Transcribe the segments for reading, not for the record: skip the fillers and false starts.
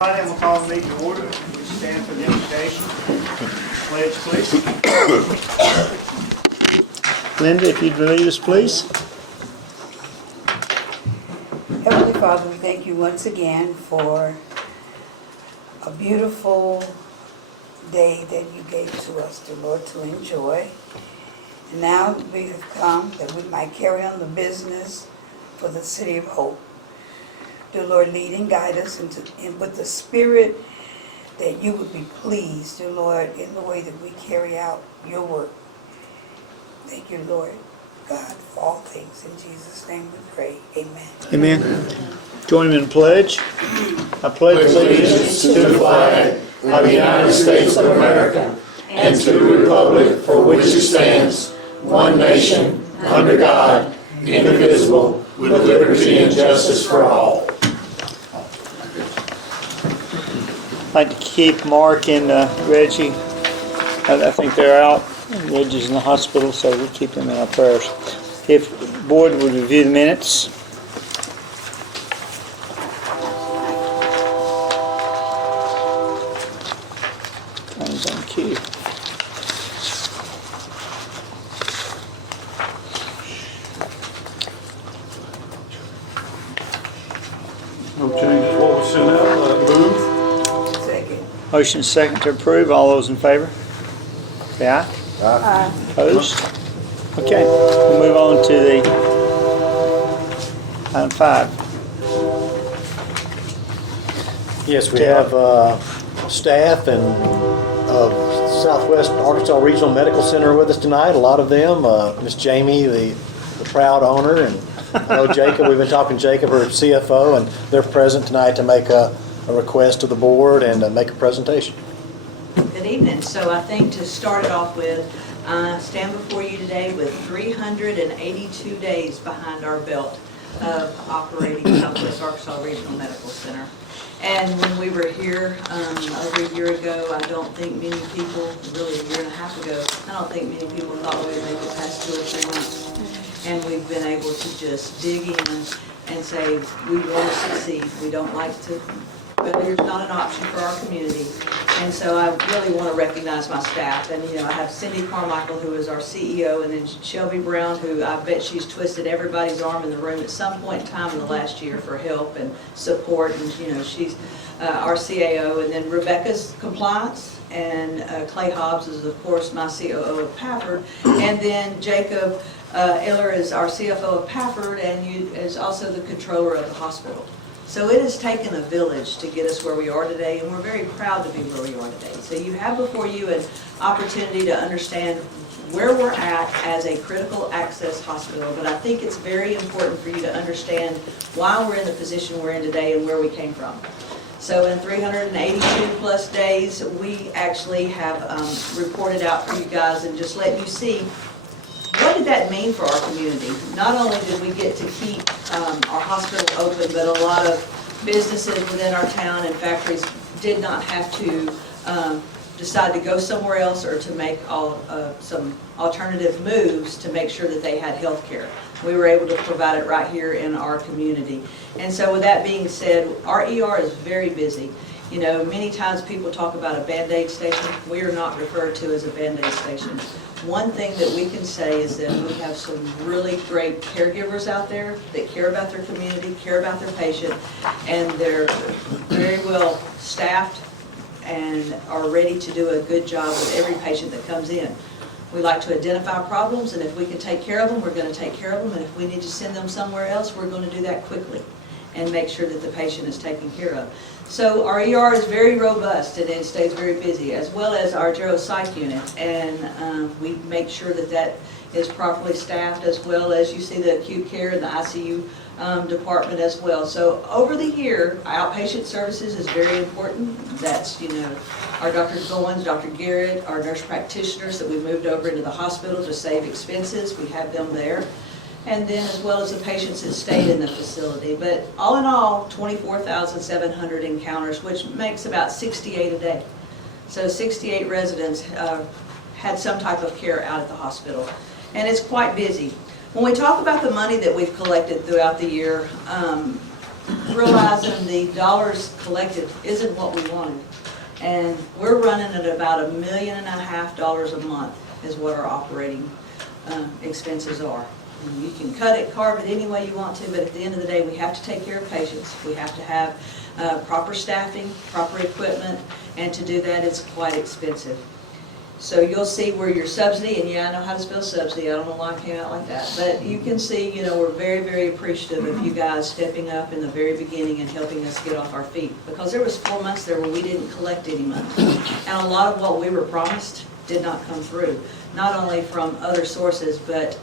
All right, we'll call the meeting to order. We stand for the invocation. Pledge, please. Linda, if you'd lead us, please. Heavenly Father, we thank you once again for a beautiful day that you gave to us, dear Lord, to enjoy. And now we have come that we might carry on the business for the City of Hope. Dear Lord, lead and guide us with the spirit that you would be pleased, dear Lord, in the way that we carry out your work. Thank you, Lord God, for all things. In Jesus' name we pray. Amen. Amen. Join me in the pledge. I pledge allegiance to the flag of the United States of America and to the republic for which it stands, one nation, under God, indivisible, with liberty and justice for all. I'd like to keep Mark and Reggie. I think they're out. Reggie's in the hospital, so we keep them in our prayers. If the board would review the minutes. Time's on cue. No changes, what was sent out, move. Second. Motion second to approve. All those in favor? Say aye. Aye. Opposed? Okay, we'll move on to the item 5. Yes, we have staff and Southwest Arkansas Regional Medical Center with us tonight. A lot of them. Miss Jamie, the proud owner, and I know Jacob. We've been talking to Jacob, her CFO, and they're present tonight to make a request to the board and make a presentation. Good evening. So I think to start it off with, I stand before you today with 382 days behind our belt of operating Southwest Arkansas Regional Medical Center. And when we were here over a year ago, I don't think many people, really a year and a half ago, I don't think many people thought we would make it past 2 or 3 months. And we've been able to just dig in and say, we want to succeed. We don't like to, failure's not an option for our community. And so I really want to recognize my staff. And, I have Cindy Carmichael, who is our CEO, and then Shelby Brown, who I bet she's twisted everybody's arm in the room at some point in time in the last year for help and support. And, she's our CAO. And then Rebecca's compliance. And Clay Hobbs is, of course, my COO of Pafford. And then Jacob Eller is our CFO of Pafford and is also the controller of the hospital. So it has taken a village to get us where we are today, and we're very proud to be where we are today. So you have before you an opportunity to understand where we're at as a critical access hospital, but I think it's very important for you to understand why we're in the position we're in today and where we came from. So in 382 plus days, we actually have reported out for you guys and just let you see what did that mean for our community? Not only did we get to keep our hospital open, but a lot of businesses within our town and factories did not have to decide to go somewhere else or to make some alternative moves to make sure that they had health care. We were able to provide it right here in our community. And so with that being said, our ER is very busy. Many times people talk about a Band-Aid station. We are not referred to as a Band-Aid station. One thing that we can say is that we have some really great caregivers out there that care about their community, care about their patient, and they're very well staffed and are ready to do a good job with every patient that comes in. We like to identify problems, and if we can take care of them, we're going to take care of them, and if we need to send them somewhere else, we're going to do that quickly and make sure that the patient is taken care of. So our ER is very robust and it stays very busy, as well as our geropsych unit, and we make sure that that is properly staffed, as well as you see the acute care and the ICU department as well. So over the year, outpatient services is very important. That's, our Dr. Goins, Dr. Garrett, our nurse practitioners that we moved over into the hospital to save expenses. We have them there. And then as well as the patients that stayed in the facility. But all in all, 24,700 encounters, which makes about 68 a day. So 68 residents had some type of care out at the hospital. And it's quite busy. When we talk about the money that we've collected throughout the year, realizing the dollars collected isn't what we wanted. And we're running at about $1.5 million a month is what our operating expenses are. And you can cut it, carve it any way you want to, but at the end of the day, we have to take care of patients. We have to have proper staffing, proper equipment, and to do that, it's quite expensive. So you'll see where your subsidy, and yeah, I know how to spell subsidy, I don't know why it came out like that, but you can see, you know, we're very, very appreciative of you guys stepping up in the very beginning and helping us get off our feet. Because there was 4 months there where we didn't collect any money. And a lot of what we were promised did not come through. Not only from other sources, but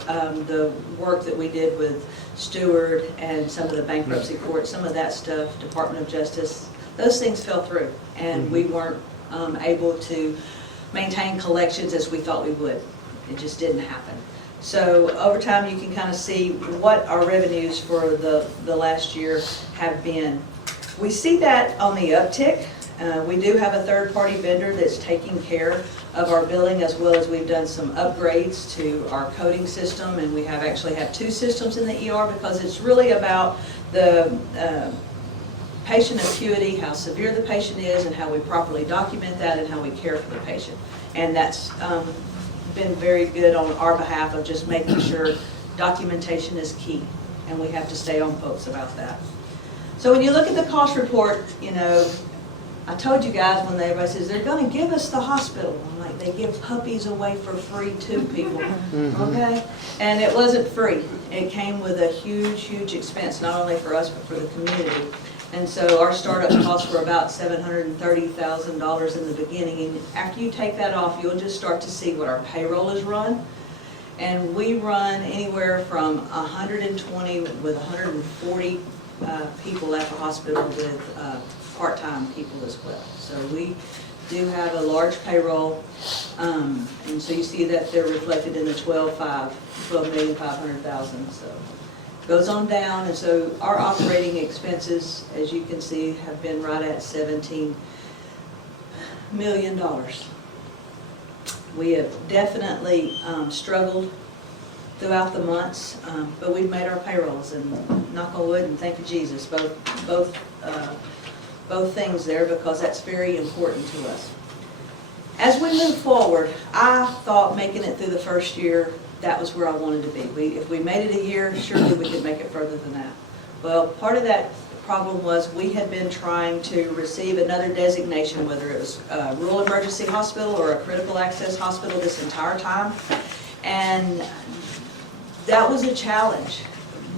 the work that we did with Stewart and some of the bankruptcy court, some of that stuff, Department of Justice, those things fell through. And we weren't able to maintain collections as we thought we would. It just didn't happen. So over time, you can kind of see what our revenues for the last year have been. We see that on the uptick. We do have a third-party vendor that's taking care of our billing, as well as we've done some upgrades to our coding system, and we actually have 2 systems in the ER because it's really about the patient acuity, how severe the patient is, and how we properly document that, and how we care for the patient. And that's been very good on our behalf of just making sure documentation is key, and we have to stay on folks about that. So when you look at the cost report, you know, I told you guys when everybody says they're going to give us the hospital, I'm like, they give puppies away for free too, people, okay? And it wasn't free. It came with a huge, huge expense, not only for us, but for the community. And so our startup costs were about $730,000 in the beginning. And after you take that off, you'll just start to see what our payroll is run. And we run anywhere from 120 with 140 people at the hospital with part-time people as well. So we do have a large payroll. And so you see that they're reflected in the $12,500,000. So goes on down, and so our operating expenses, as you can see, have been right at $17 million. We have definitely struggled throughout the months, but we've made our payrolls, and knock on wood, and thank you Jesus, both things there, because that's very important to us. As we move forward, I thought making it through the first year, that was where I wanted to be. If we made it a year, surely we could make it further than that. Well, part of that problem was we had been trying to receive another designation, whether it was a rural emergency hospital or a critical access hospital, this entire time. And that was a challenge.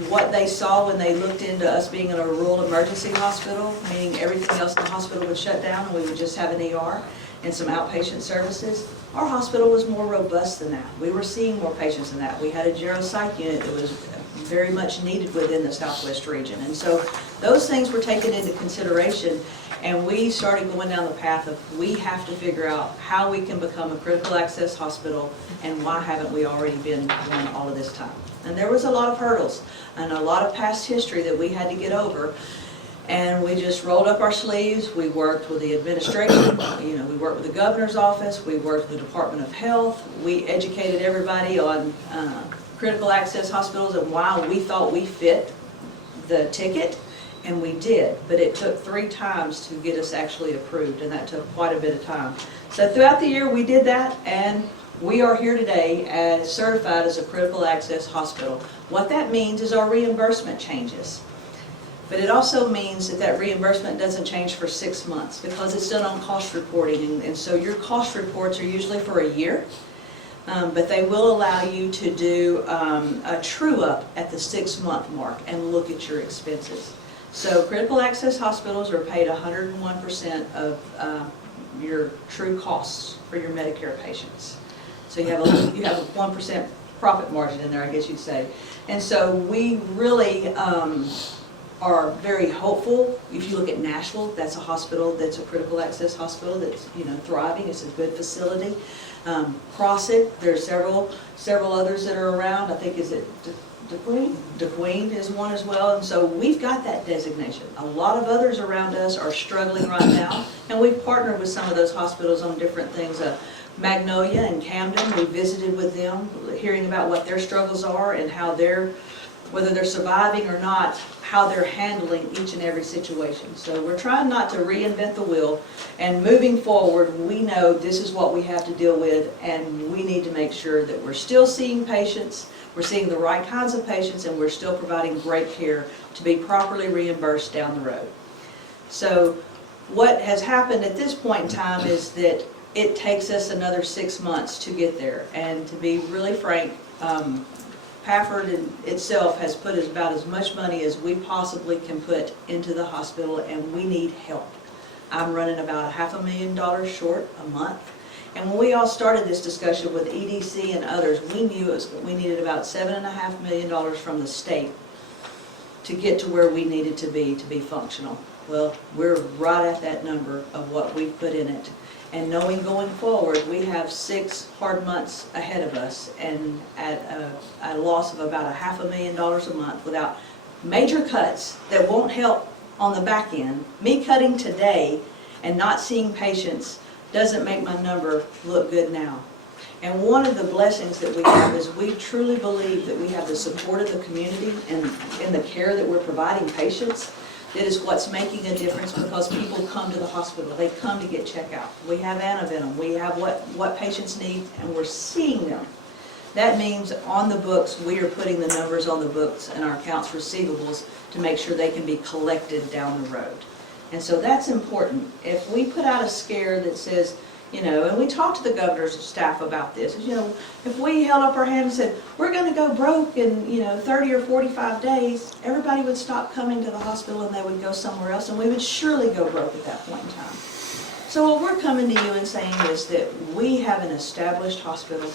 What they saw when they looked into us being in a rural emergency hospital, meaning everything else in the hospital would shut down and we would just have an ER and some outpatient services. Our hospital was more robust than that. We were seeing more patients than that. We had a geropsych unit that was very much needed within the Southwest region. And so those things were taken into consideration, and we started going down the path of we have to figure out how we can become a critical access hospital, and why haven't we already been doing all of this time. And there was a lot of hurdles and a lot of past history that we had to get over. And we just rolled up our sleeves. We worked with the administration, we worked with the governor's office, we worked with the Department of Health. We educated everybody on critical access hospitals and why we thought we fit the ticket, and we did. But it took 3 times to get us actually approved, and that took quite a bit of time. So throughout the year we did that, and we are here today as certified as a critical access hospital. What that means is our reimbursement changes. But it also means that reimbursement doesn't change for 6 months, because it's done on cost reporting. And so your cost reports are usually for a year, but they will allow you to do a true-up at the 6-month mark and look at your expenses. So critical access hospitals are paid 101% of your true costs for your Medicare patients. So you have a 1% profit margin in there, I guess you'd say. And so we really are very hopeful. If you look at Nashville, that's a hospital that's a critical access hospital that's thriving. It's a good facility. Crossley, there's several others that are around. I think is it DeQueen is one as well. And so we've got that designation. A lot of others around us are struggling right now, and we've partnered with some of those hospitals on different things. Magnolia and Camden, we visited with them, hearing about what their struggles are and how whether they're surviving or not, how they're handling each and every situation. So we're trying not to reinvent the wheel, and moving forward, we know this is what we have to deal with, and we need to make sure that we're still seeing patients, we're seeing the right kinds of patients, and we're still providing great care to be properly reimbursed down the road. So what has happened at this point in time is that it takes us another 6 months to get there. And to be really frank, Pafford itself has put about as much money as we possibly can put into the hospital, and we need help. I'm running about $500,000 short a month. And when we all started this discussion with EDC and others, we knew we needed about $7.5 million from the state to get to where we needed to be functional. Well, we're right at that number of what we've put in it. And knowing going forward, we have 6 hard months ahead of us, and at a loss of about $500,000 a month without major cuts that won't help on the back end. Me cutting today and not seeing patients doesn't make my number look good now. And one of the blessings that we have is we truly believe that we have the support of the community and in the care that we're providing patients. That is what's making a difference, because people come to the hospital. They come to get checked out. We have antivenom. We have what patients need, and we're seeing them. That means on the books, we are putting the numbers on the books and our accounts receivables to make sure they can be collected down the road. And so that's important. If we put out a scare that says, you know, and we talked to the governor's staff about this, you know, if we held up our hand and said, we're going to go broke in, 30 or 45 days, everybody would stop coming to the hospital and they would go somewhere else, and we would surely go broke at that point in time. So what we're coming to you and saying is that we have an established hospital.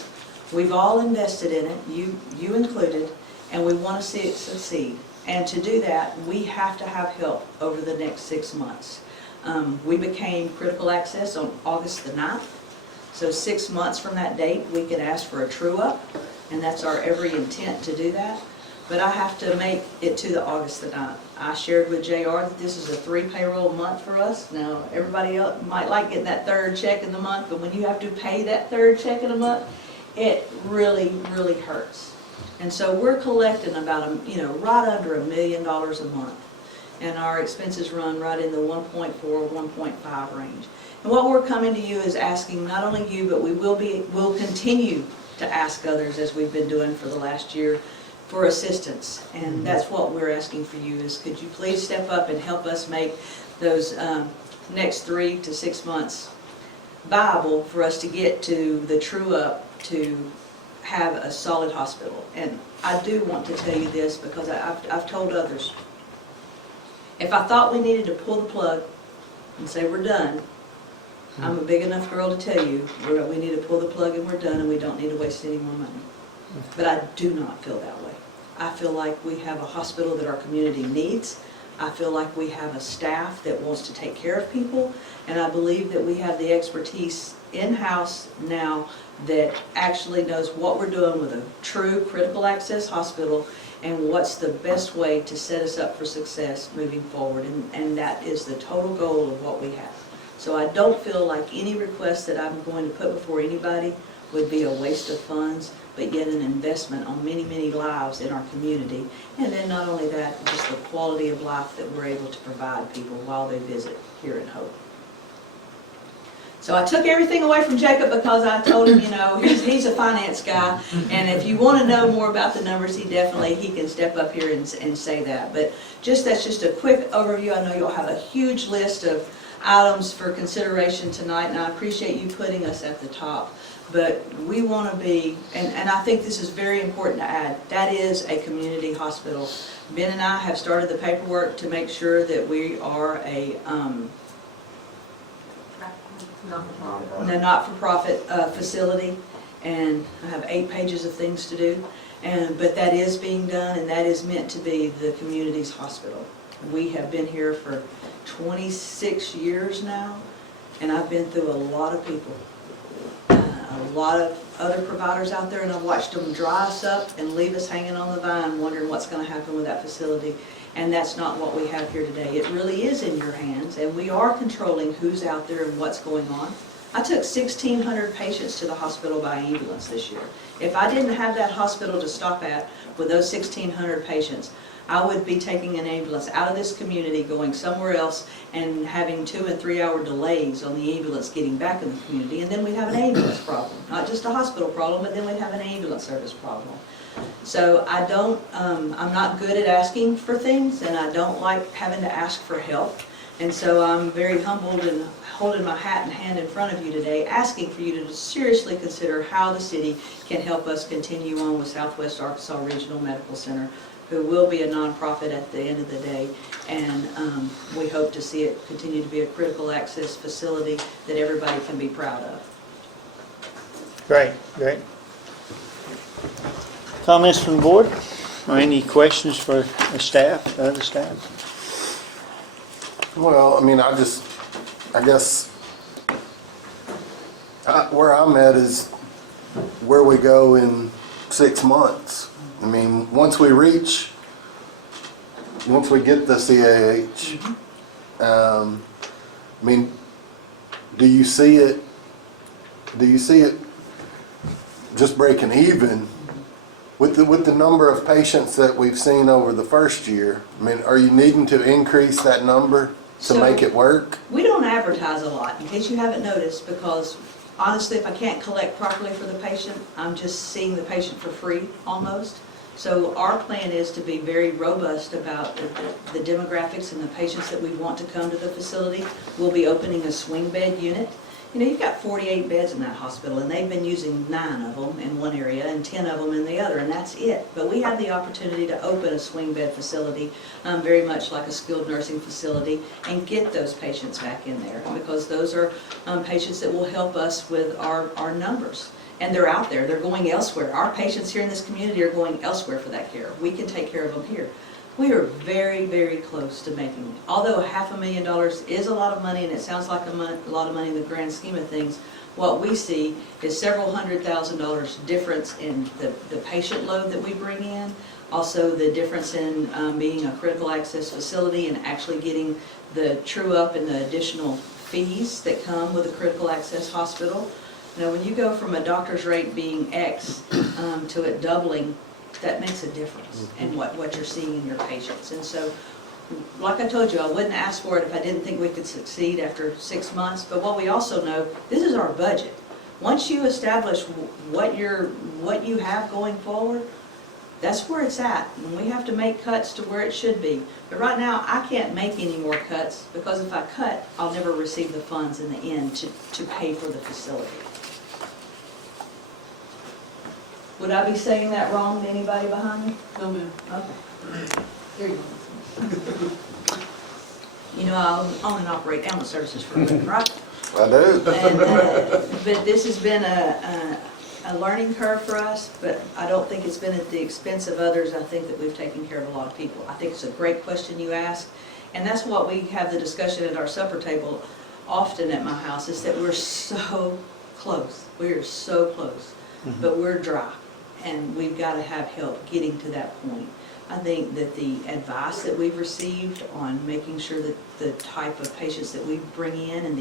We've all invested in it, you included, and we want to see it succeed. And to do that, we have to have help over the next 6 months. We became critical access on August the 9th. So 6 months from that date, we could ask for a true-up, and that's our every intent to do that. But I have to make it to the August the 9th. I shared with JR that this is a 3 payroll month for us. Now, everybody else might like getting that 3rd check in the month, but when you have to pay that 3rd check in a month, it really, really hurts. And so we're collecting about, right under $1 million a month. And our expenses run right in the 1.4, 1.5 range. And what we're coming to you is asking not only you, but we'll continue to ask others, as we've been doing for the last year, for assistance. And that's what we're asking for you is, could you please step up and help us make those next 3 to 6 months viable for us to get to the true up to have a solid hospital. And I do want to tell you this because I've told others. If I thought we needed to pull the plug and say we're done, I'm a big enough girl to tell you we need to pull the plug and we're done and we don't need to waste any more money. But I do not feel that way. I feel like we have a hospital that our community needs. I feel like we have a staff that wants to take care of people, and I believe that we have the expertise in-house now that actually knows what we're doing with a true critical access hospital and what's the best way to set us up for success moving forward, and that is the total goal of what we have. So I don't feel like any request that I'm going to put before anybody would be a waste of funds, but yet an investment on many, many lives in our community. And then not only that, just the quality of life that we're able to provide people while they visit here in Hope. So I took everything away from Jacob because I told him, he's a finance guy, and if you want to know more about the numbers, he can step up here and say that. But that's just a quick overview. I know you'll have a huge list of items for consideration tonight, and I appreciate you putting us at the top. But we want to be, and I think this is very important to add, that is a community hospital. Ben and I have started the paperwork to make sure that we are a not-for-profit facility, and I have 8 pages of things to do. But that is being done, and that is meant to be the community's hospital. We have been here for 26 years now, and I've been through a lot of people. A lot of other providers out there, and I've watched them dry us up and leave us hanging on the vine wondering what's going to happen with that facility. And that's not what we have here today. It really is in your hands, and we are controlling who's out there and what's going on. I took 1,600 patients to the hospital by ambulance this year. If I didn't have that hospital to stop at with those 1,600 patients, I would be taking an ambulance out of this community, going somewhere else, and having 2 and 3 hour delays on the ambulance getting back in the community, and then we'd have an ambulance problem. Not just a hospital problem, but then we'd have an ambulance service problem. So I don't, I'm not good at asking for things, and I don't like having to ask for help. And so I'm very humbled and holding my hat and hand in front of you today, asking for you to seriously consider how the city can help us continue on with Southwest Arkansas Regional Medical Center, who will be a nonprofit at the end of the day. And we hope to see it continue to be a critical access facility that everybody can be proud of. Great, great. Comments from the board? Or any questions for the staff, the other staff? Well, I mean, I guess, where I'm at is where we go in 6 months. I mean, once we get the CAH, I mean, do you see it just breaking even with the number of patients that we've seen over the first year? I mean, are you needing to increase that number to make it work? We don't advertise a lot, in case you haven't noticed, because honestly, if I can't collect properly for the patient, I'm just seeing the patient for free, almost. So our plan is to be very robust about the demographics and the patients that we want to come to the facility. We'll be opening a swing bed unit. You know, you've got 48 beds in that hospital, and they've been using 9 of them in one area and 10 of them in the other, and that's it. But we have the opportunity to open a swing bed facility, very much like a skilled nursing facility, and get those patients back in there, because those are patients that will help us with our numbers. And they're out there, they're going elsewhere. Our patients here in this community are going elsewhere for that care. We can take care of them here. We are very, very close to making it. Although $500,000 is a lot of money, and it sounds like a lot of money in the grand scheme of things, what we see is several $100,000 difference in the patient load that we bring in, also the difference in being a critical access facility and actually getting the true up and the additional fees that come with a critical access hospital. You know, when you go from a doctor's rate being X to it doubling, that makes a difference in what you're seeing in your patients. And so, like I told you, I wouldn't ask for it if I didn't think we could succeed after 6 months. But what we also know, this is our budget. Once you establish what you have going forward, that's where it's at. And we have to make cuts to where it should be. But right now, I can't make any more cuts, because if I cut, I'll never receive the funds in the end to pay for the facility. Would I be saying that wrong to anybody behind me? No, ma'am. Okay. Here you go. You know, I own and operate ambulance services for a living, right? I do. And, but this has been a learning curve for us, but I don't think it's been at the expense of others. I think that we've taken care of a lot of people. I think it's a great question you ask, and that's what we have the discussion at our supper table often at my house, is that we're so close. We are so close, but we're dry. And we've got to have help getting to that point. I think that the advice that we've received on making sure that the type of patients that we bring in and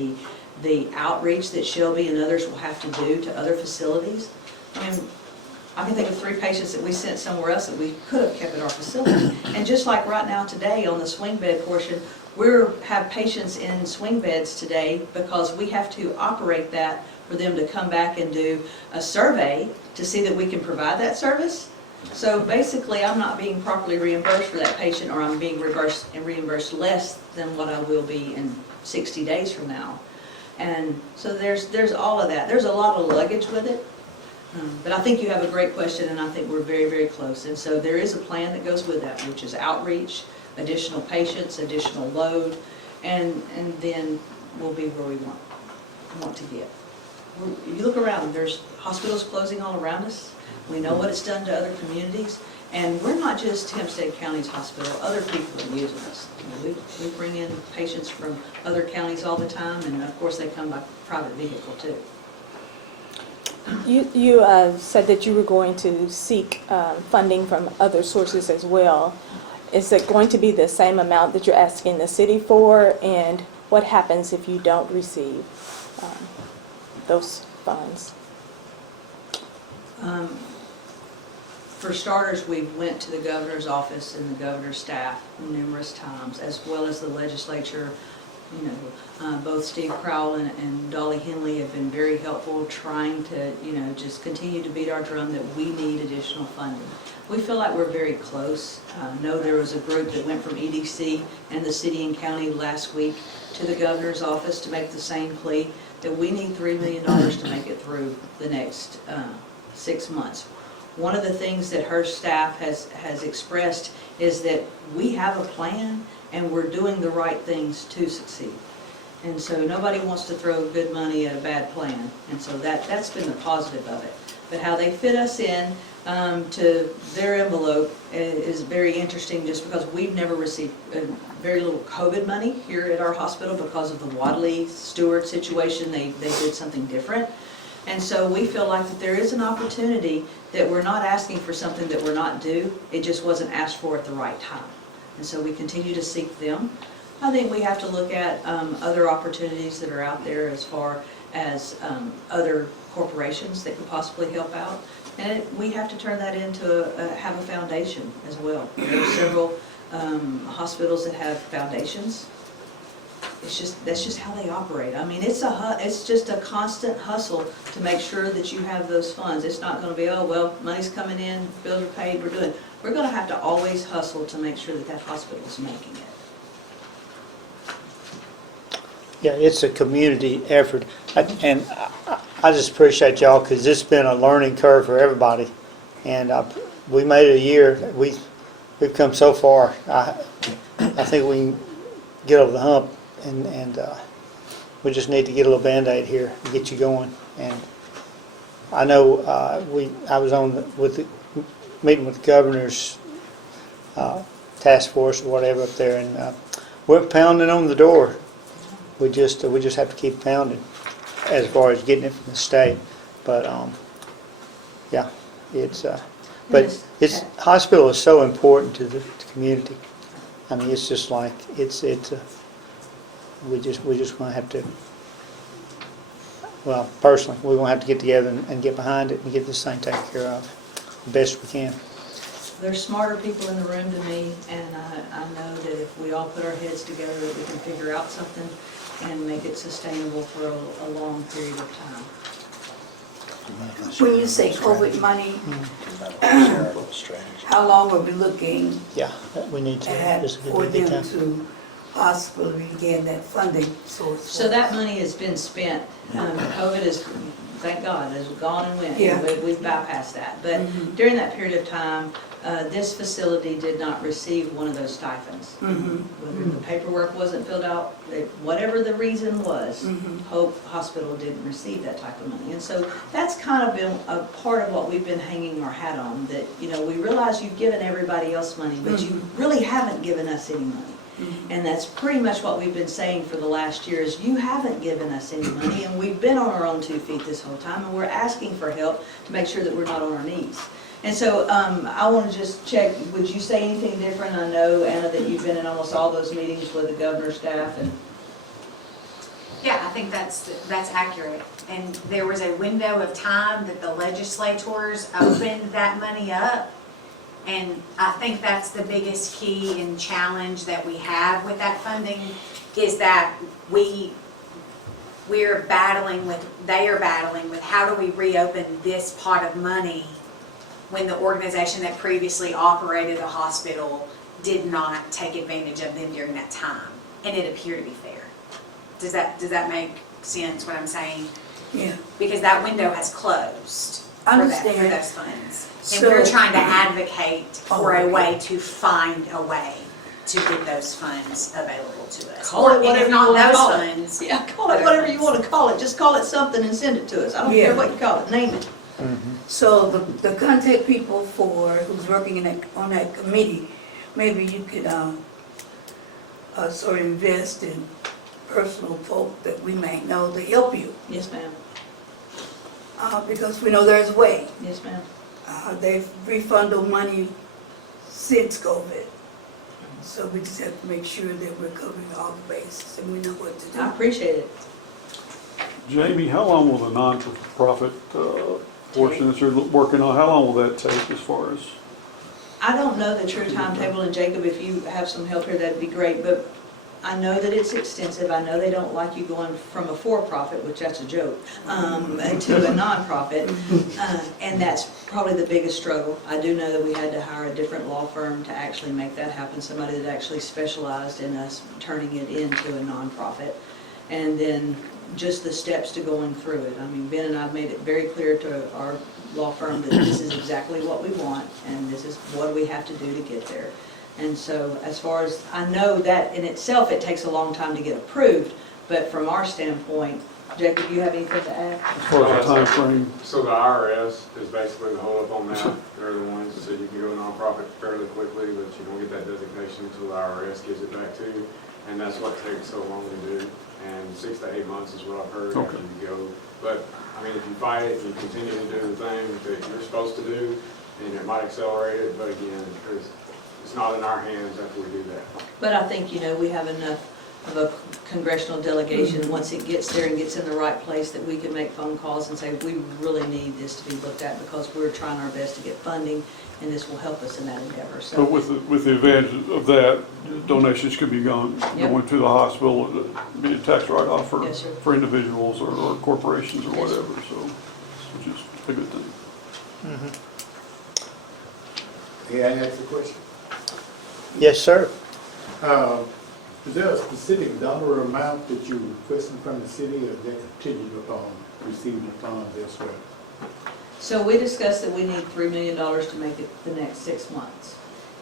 the outreach that Shelby and others will have to do to other facilities. I mean, I can think of 3 patients that we sent somewhere else that we could have kept at our facility. And just like right now today on the swing bed portion, we have patients in swing beds today because we have to operate that for them to come back and do a survey to see that we can provide that service. So basically, I'm not being properly reimbursed for that patient, or I'm being reimbursed less than what I will be in 60 days from now. And so there's all of that. There's a lot of luggage with it. But I think you have a great question, and I think we're very, very close. And so there is a plan that goes with that, which is outreach, additional patients, additional load, and then we'll be where we want to get. If you look around, there's hospitals closing all around us. We know what it's done to other communities, and we're not just Hempstead County's hospital. Other people are using us. You know, we bring in patients from other counties all the time, and of course they come by private vehicle too. You said that you were going to seek funding from other sources as well. Is it going to be the same amount that you're asking the city for? And what happens if you don't receive those funds? For starters, we went to the governor's office and the governor's staff numerous times, as well as the legislature. You know, both Steve Crowell and Dolly Henley have been very helpful, trying to, you know, just continue to beat our drum that we need additional funding. We feel like we're very close. I know there was a group that went from EDC and the city and county last week to the governor's office to make the same plea, that we need $3 million to make it through the next 6 months. One of the things that her staff has expressed is that we have a plan and we're doing the right things to succeed. And so nobody wants to throw good money at a bad plan. And so that's been the positive of it. But how they fit us in to their envelope is very interesting, just because we've never received very little COVID money here at our hospital because of the Wadley Stewart situation. They did something different. And so we feel like that there is an opportunity that we're not asking for something that we're not due. It just wasn't asked for at the right time. And so we continue to seek them. I think we have to look at other opportunities that are out there as far as other corporations that could possibly help out. And we have to turn that into have a foundation as well. There are several hospitals that have foundations. That's just how they operate. I mean, it's just a constant hustle to make sure that you have those funds. It's not going to be, oh, well, money's coming in, bills are paid, we're doing. We're going to have to always hustle to make sure that that hospital is making it. Yeah, it's a community effort, and I just appreciate y'all, because it's been a learning curve for everybody, and we made it a year. We've come so far. I think we can get over the hump, and we just need to get a little Band-Aid here to get you going. And I know I was on meeting with the governor's task force or whatever up there, and we're pounding on the door. We just have to keep pounding as far as getting it from the state. But yeah, it's hospital is so important to the community. I mean, it's just like we just going to have to. Well, personally, we're going to have to get together and get behind it and get this thing taken care of the best we can. There's smarter people in the room than me, and I know that if we all put our heads together, that we can figure out something and make it sustainable for a long period of time. When you say COVID money, how long are we looking Yeah, we need to. at This is a for good them time. to possibly begin that funding source? So that money has been spent. COVID is, thank God, has gone and went. Yeah. We've bypassed that. But during that period of time, this facility did not receive one of those stipends. Whether the paperwork wasn't filled out, whatever the reason was, Hope Hospital didn't receive that type of money. And so that's kind of been a part of what we've been hanging our hat on, that, you know, we realize you've given everybody else money, but you really haven't given us any money. And that's pretty much what we've been saying for the last year, is you haven't given us any money, and we've been on our own 2 feet this whole time, and we're asking for help to make sure that we're not on our knees. And so I want to just check, would you say anything different? I know, Anna, that you've been in almost all those meetings with the governor's staff. And Yeah, I think that's accurate. And there was a window of time that the legislators opened that money up. And I think that's the biggest key and challenge that we have with that funding, is that they are battling with how do we reopen this pot of money when the organization that previously operated the hospital did not take advantage of them during that time. And it appeared to be fair. Does that make sense, what I'm saying? Yeah. Because that window has closed for Understand. those funds. And So- we're trying to advocate for a way to find a way to get those funds available to us. call it And if whatever you not want to those call funds, it. Yeah, call it whatever you want to call it. Just call it something and send it to us. I don't care Yeah. what you call it. Name it. So the contact people who's working on that committee, maybe you could sort of invest in personal folk that we may know to help you, Yes, ma'am. because we know there's a way. Yes, ma'am. They've refunded money since COVID. So we just have to make sure that we're covering all the bases and we know what to I do. appreciate it. Jamie, how long will the non-profit portion that you're working on, how long will that take as far as? I don't know the true timetable, and Jacob, if you have some help here, that'd be great, but I know that it's extensive. I know they don't like you going from a for-profit, which that's a joke, to a nonprofit, and that's probably the biggest struggle. I do know that we had to hire a different law firm to actually make that happen, somebody that actually specialized in us turning it into a nonprofit. And then just the steps to going through it. I mean, Ben and I have made it very clear to our law firm that this is exactly what we want, and this is what we have to do to get there. And so as far as, I know that in itself, it takes a long time to get approved, but from our standpoint, Jacob, do you have anything to add? As far as the timeframe? So the IRS is basically the holdup on that. They're the ones that said you can go nonprofit fairly quickly, but you don't get that designation until the IRS gives it back to you. And that's what takes so long to do. And 6 to 8 months is what I've heard after you go. But, I mean, if you fight it and you continue to do the thing that you're supposed to do, then it might accelerate it. But again, it's not in our hands after we do that. But I think, we have enough of a congressional delegation, once it gets there and gets in the right place, that we can make phone calls and say, we really need this to be looked at because we're trying our best to get funding, and this will help us in that endeavor. So, But with the advantage of that, donations could be going to the hospital, be a tax write-off Yes, sir. for individuals or corporations or Yes, sir. whatever, so, which is a good thing. May I ask a question? Yes, sir. Is there a specific dollar amount that you're requesting from the city, or is that contingent upon receiving the funds elsewhere? so we discussed that we need $3 million to make it the next 6 months.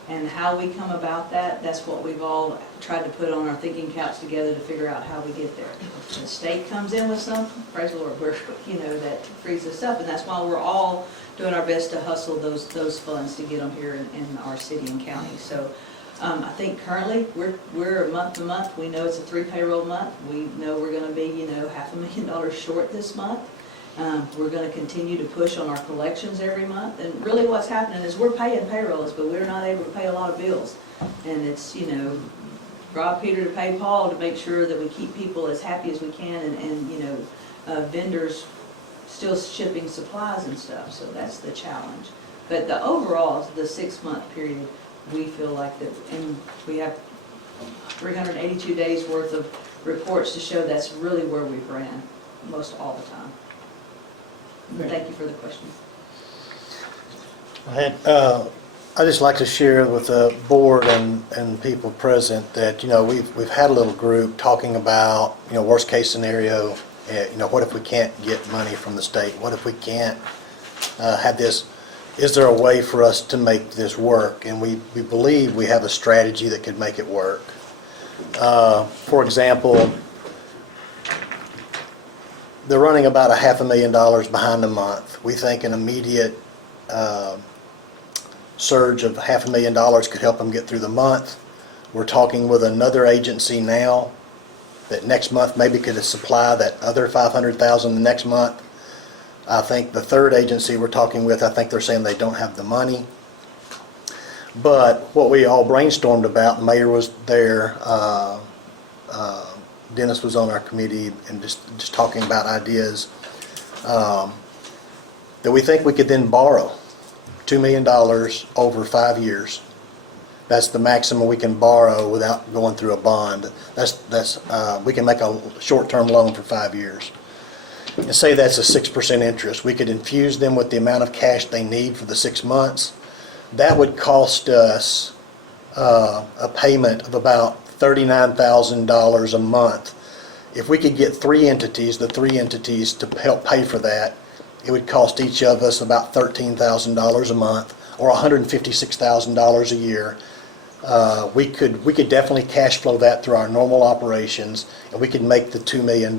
And how we come about that, that's what we've all tried to put on our thinking caps together to figure out how we get there. If the state comes in with something, praise the Lord, that frees us up. And that's why we're all doing our best to hustle those funds to get them here in our city and county. So I think currently we're month to month. We know it's a 3 payroll month. We know we're going to be, $500,000 short this month. We're going to continue to push on our collections every month. And really what's happening is we're paying payrolls, but we're not able to pay a lot of bills. And it's, rob Peter to pay Paul to make sure that we keep people as happy as we can, and vendors still shipping supplies and stuff. So that's the challenge. But the overall, the 6 month period, we feel like that, and we have 382 days worth of reports to show that's really where we've ran most all the time. Thank you for the question. I'd just like to share with the board and people present that, we've had a little group talking about, worst case scenario, what if we can't get money from the state? What if we can't have this? Is there a way for us to make this work? And we believe we have a strategy that could make it work. For example, they're running about $500,000 behind a month. We think an immediate surge of $500,000 could help them get through the month. We're talking with another agency now that next month maybe could supply that other $500,000 the next month. I think the third agency we're talking with, I think they're saying they don't have the money. But what we all brainstormed about, the mayor was there, Dennis was on our committee, and just talking about ideas, that we think we could then borrow $2 million over 5 years. That's the maximum we can borrow without going through a bond. We can make a short-term loan for 5 years. And say that's a 6% interest. We could infuse them with the amount of cash they need for the 6 months. That would cost us a payment of about $39,000 a month. If we could get the three entities to help pay for that, it would cost each of us about $13,000 a month, or $156,000 a year. We could definitely cash flow that through our normal operations, and we could make the $2 million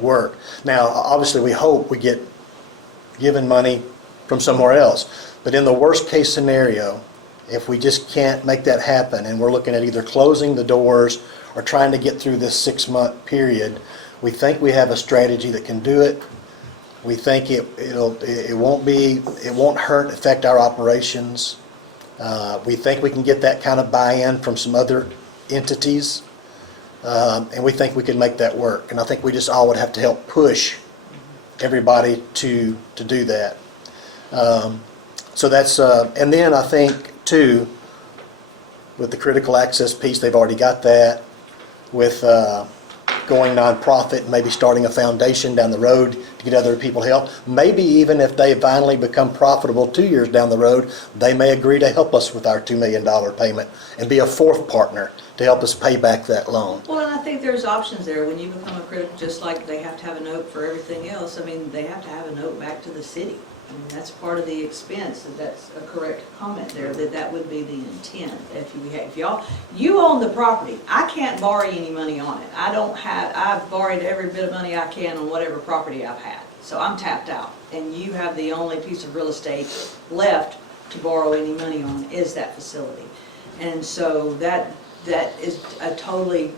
work. Now, obviously, we hope we get given money from somewhere else, but in the worst case scenario, if we just can't make that happen, and we're looking at either closing the doors or trying to get through this 6 month period, we think we have a strategy that can do it. We think it won't affect our operations. We think we can get that kind of buy-in from some other entities, and we think we can make that work. And I think we just all would have to help push everybody to do that. So that's, and then I think too, with the critical access piece, they've already got that. With going nonprofit, maybe starting a foundation down the road to get other people help. Maybe even if they finally become profitable 2 years down the road, they may agree to help us with our $2 million payment and be a fourth partner to help us pay back that loan. Well, and I think there's options there. When you become a critical, just like they have to have a note for everything else, I mean, they have to have a note back to the city. I mean, that's part of the expense, and that's a correct comment there, that would be the intent. If you own the property, I can't borrow any money on it. I've borrowed every bit of money I can on whatever property I've had. So I'm tapped out, and you have the only piece of real estate left to borrow any money on is that facility. And so that is a totally,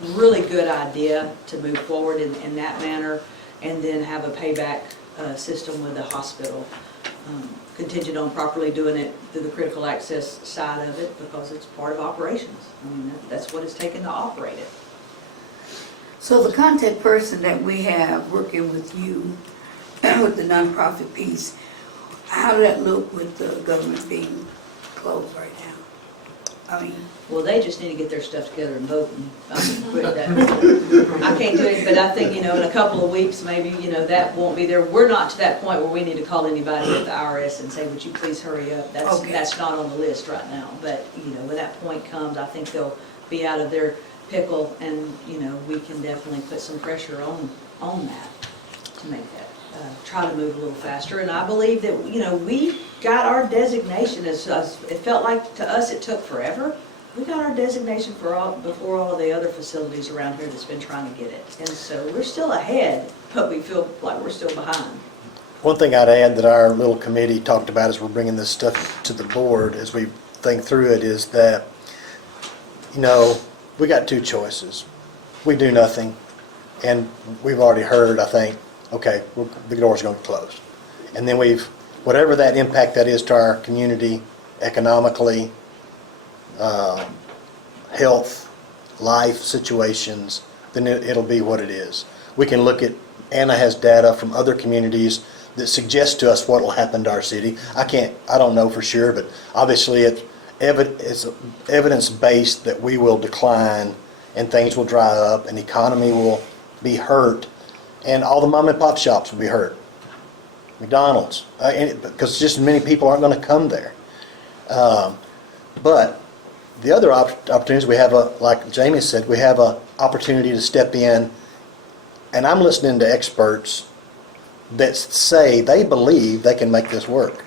really good idea to move forward in that manner, and then have a payback system with the hospital, contingent on properly doing it through the critical access side of it, because it's part of operations. I mean, that's what it's taken to operate it. So the contact person that we have working with you, with the nonprofit piece, how does that look with the government being closed right now? I mean, Well, they just need to get their stuff together and vote. I can't do it, but I think, in a couple of weeks, maybe, that won't be there. We're not to that point where we need to call anybody at the IRS and say, would you please hurry up? Okay. That's not on the list right now. But, when that point comes, I think they'll be out of their pickle, and, we can definitely put some pressure on that to make that, try to move a little faster. And I believe that, we got our designation, it felt like to us it took forever. We got our designation before all of the other facilities around here that's been trying to get it. And so we're still ahead, but we feel like we're still behind. One thing I'd add that our little committee talked about as we're bringing this stuff to the board, as we think through it, is that, we got two choices. We do nothing, and we've already heard, I think, okay, the door's going to close. And then whatever that impact that is to our community economically, health, life situations, then it'll be what it is. We can look at, Anna has data from other communities that suggest to us what will happen to our city. I don't know for sure, but obviously it's evidence-based that we will decline and things will dry up and the economy will be hurt and all the mom and pop shops will be hurt. McDonald's, because just many people aren't going to come there. But the other opportunities we have, like Jamie said, we have an opportunity to step in, and I'm listening to experts that say they believe they can make this work.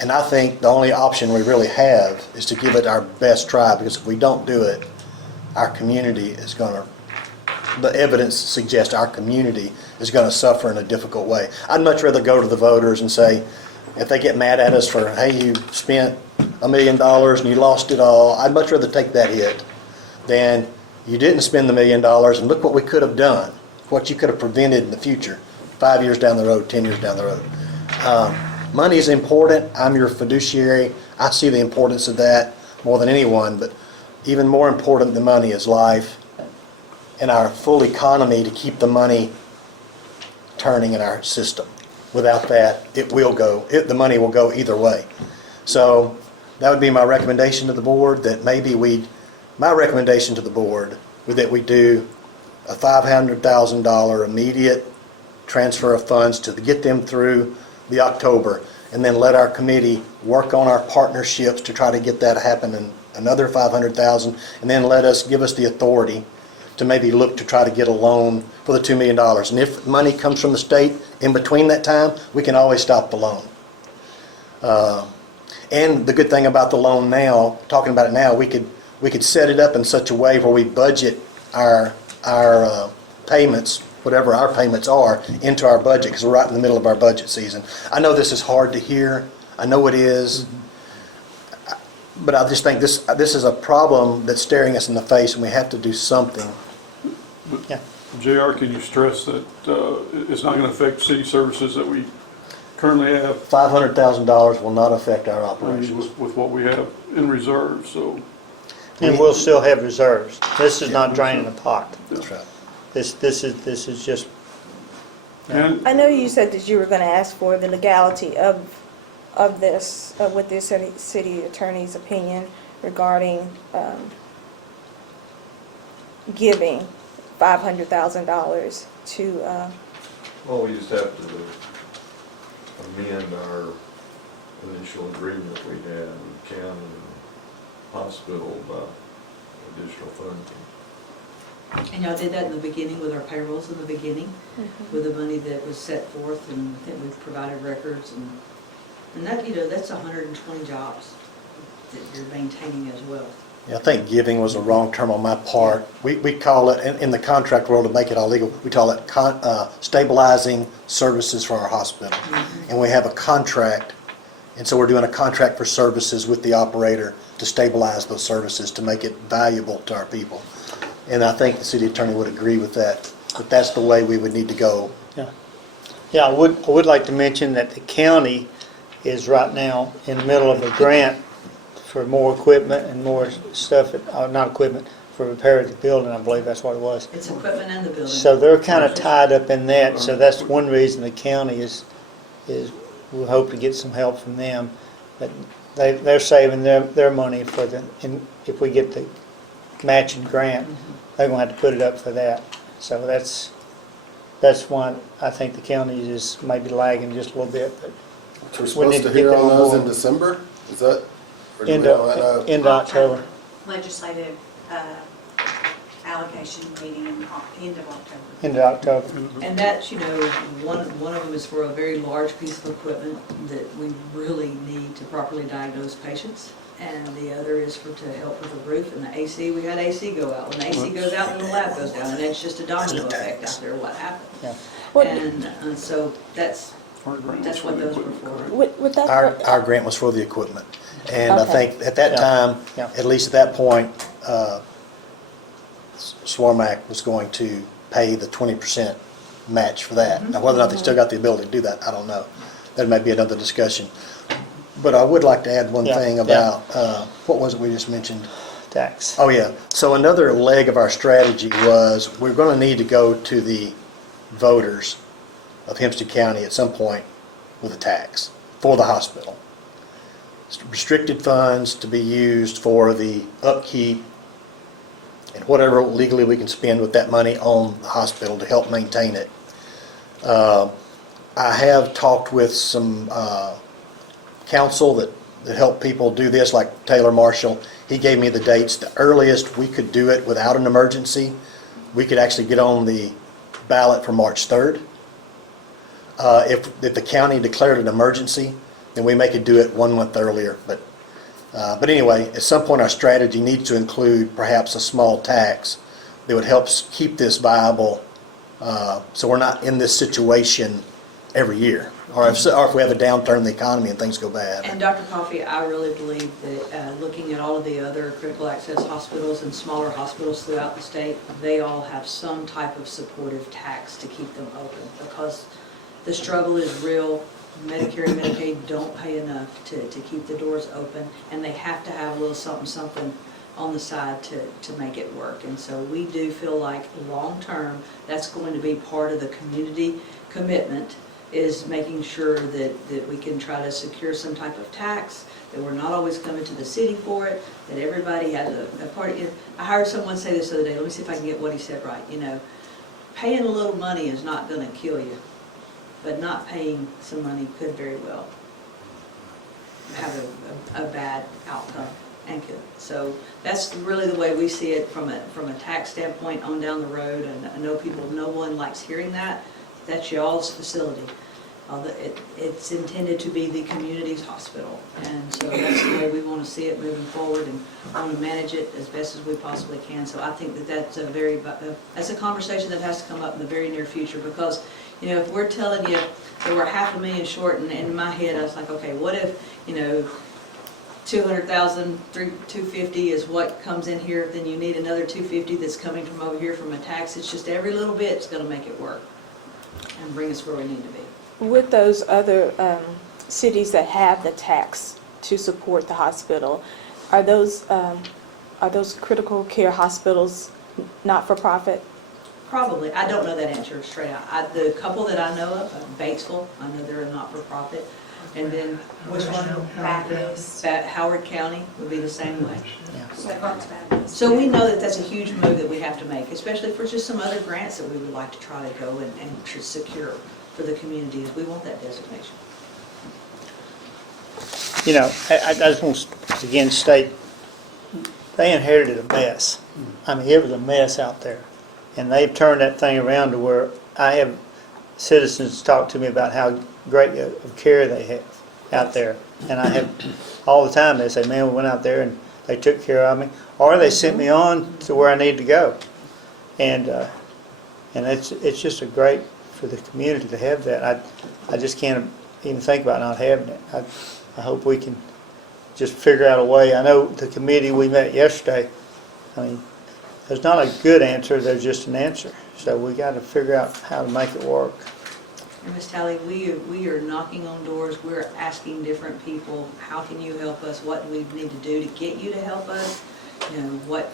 And I think the only option we really have is to give it our best try, because if we don't do it, our community is going to, the evidence suggests our community is going to suffer in a difficult way. I'd much rather go to the voters and say, if they get mad at us for, hey, you spent $1 million and you lost it all, I'd much rather take that hit than you didn't spend the $1 million and look what we could have done, what you could have prevented in the future, 5 years down the road, 10 years down the road. Money is important. I'm your fiduciary. I see the importance of that more than anyone, but even more important than money is life and our full economy to keep the money turning in our system. Without that, the money will go either way. So that would be my recommendation to the board, that my recommendation to the board would that we do a $500,000 immediate transfer of funds to get them through the October, and then let our committee work on our partnerships to try to get that to happen, and another $500,000, and then give us the authority to maybe look to try to get a loan for the $2 million. And if money comes from the state in between that time, we can always stop the loan. And the good thing about the loan now, talking about it now, we could set it up in such a way where we budget our payments, whatever our payments are, into our budget, because we're right in the middle of our budget season. I know this is hard to hear. I know it is. But I just think this is a problem that's staring us in the face, and we have to do something. Yeah. JR, can you stress that it's not going to affect city services that we currently have? $500,000 will not affect our operations. With what we have in reserve, so. And we'll still have reserves. This is not draining the pot. That's right. This is just And I know you said that you were going to ask for the legality of this, with the city attorney's opinion regarding giving $500,000 to, Well, we just have to amend our initial agreement we had with county and hospital about additional funding. And y'all did that in the beginning with our payrolls in the beginning, with the money that was set forth, and I think we've provided records, and that, that's 120 jobs that you're maintaining as well. Yeah, I think giving was a wrong term on my part. We call it, in the contract world, to make it all legal, we call it stabilizing services for our hospital. And we have a contract, and so we're doing a contract for services with the operator to stabilize those services, to make it valuable to our people. And I think the city attorney would agree with that, but that's the way we would need to go. Yeah, I would like to mention that the county is right now in the middle of a grant for more equipment and more stuff, not equipment, for repair of the building, I believe that's what it was. It's equipment and the building. So they're kind of tied up in that, so that's one reason the county is we hope to get some help from them. But they're saving their money for if we get the matching grant, they're gonna have to put it up for that. So that's why I think the county is maybe lagging just a little bit, but We're We supposed need to to get hear that on on those board. in December? Is that? Or do we end not know? of October. Legislative allocation meeting in end of October. End of October. And that's, one of them is for a very large piece of equipment that we really need to properly diagnose patients. And the other is to help with the roof and the AC. We had AC go out. When the AC goes out, then the lab goes down, and it's just a domino effect out there, what happens. Yeah. And so that's what those were for. with that. Our grant was for the equipment. And I Okay. think at that Yeah. time, Yeah. at least at that point, Swarmac was going to pay the 20% match for that. Now, whether or not they still got the ability to do that, I don't know. That may be another discussion. But I would like to add one Yeah, thing yeah. about, what was it we just mentioned? Tax. Oh, yeah. So another leg of our strategy was we're going to need to go to the voters of Hempstead County at some point with a tax for the hospital. Restricted funds to be used for the upkeep and whatever legally we can spend with that money on the hospital to help maintain it. I have talked with some council that help people do this, like Taylor Marshall. He gave me the dates. The earliest we could do it without an emergency, we could actually get on the ballot for March 3rd. If the county declared an emergency, then we may could do it 1 month earlier. But anyway, at some point our strategy needs to include perhaps a small tax that would help keep this viable, so we're not in this situation every year. Or if we have a downturn in the economy and things go bad. And Dr. Coffey, I really believe that looking at all of the other critical access hospitals and smaller hospitals throughout the state, they all have some type of supportive tax to keep them open, because the struggle is real. Medicare and Medicaid don't pay enough to keep the doors open, and they have to have a little something on the side to make it work. And so we do feel like long-term, that's going to be part of the community commitment, is making sure that we can try to secure some type of tax, that we're not always coming to the city for it, that everybody has a part. I heard someone say this the other day, let me see if I can get what he said right. Paying a little money is not going to kill you, but not paying some money could very well have a bad outcome and kill. So that's really the way we see it from a tax standpoint on down the road. And I know no one likes hearing that. That's y'all's facility. It's intended to be the community's hospital. And so that's the way we want to see it moving forward, and want to manage it as best as we possibly can. So I think that's a conversation that has to come up in the very near future, because if we're telling you that we're $500,000 short, and in my head I was like, okay, what if 200,000, 250 is what comes in here, then you need another 250 that's coming from over here from a tax. It's just every little bit's going to make it work and bring us where we need to be. With those other cities that have the tax to support the hospital, are those critical care hospitals not for profit? Probably, I don't know that answer straight out. The couple that I know of, Batesville, I know they're a not-for-profit, and then which one? Baptist. Howard County would be the same way. Baptist. So we know that that's a huge move that we have to make, especially for just some other grants that we would like to try to go and to secure for the communities. We want that designation. You know, I just want to again state, they inherited a mess. I mean, it was a mess out there. And they've turned that thing around to where I have citizens talk to me about how great of care they have out there. And I have, all the time, they say, man, we went out there and they took care of me. Or they sent me on to where I need to go. And it's just a great for the community to have that. I just can't even think about not having it. I hope we can just figure out a way. I know the committee we met yesterday, I mean, there's not a good answer, there's just an answer. So we got to figure out how to make it work. And Ms. Talley, we are knocking on doors, we're asking different people, how can you help us? What do we need to do to get you to help us? You know, what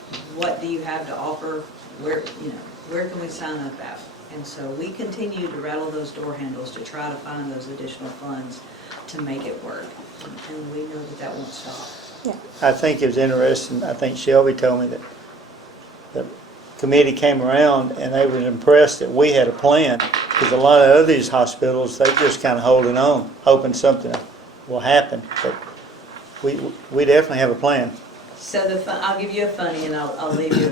do you have to offer? Where can we sign up at? And so we continue to rattle those door handles to try to find those additional funds to make it work. And we know that that won't stop. I think it was interesting, I think Shelby told me that the committee came around and they were impressed that we had a plan, because a lot of these hospitals, they just kind of holding on, hoping something will happen. But we definitely have a plan. So I'll give you a funny, and I'll leave you.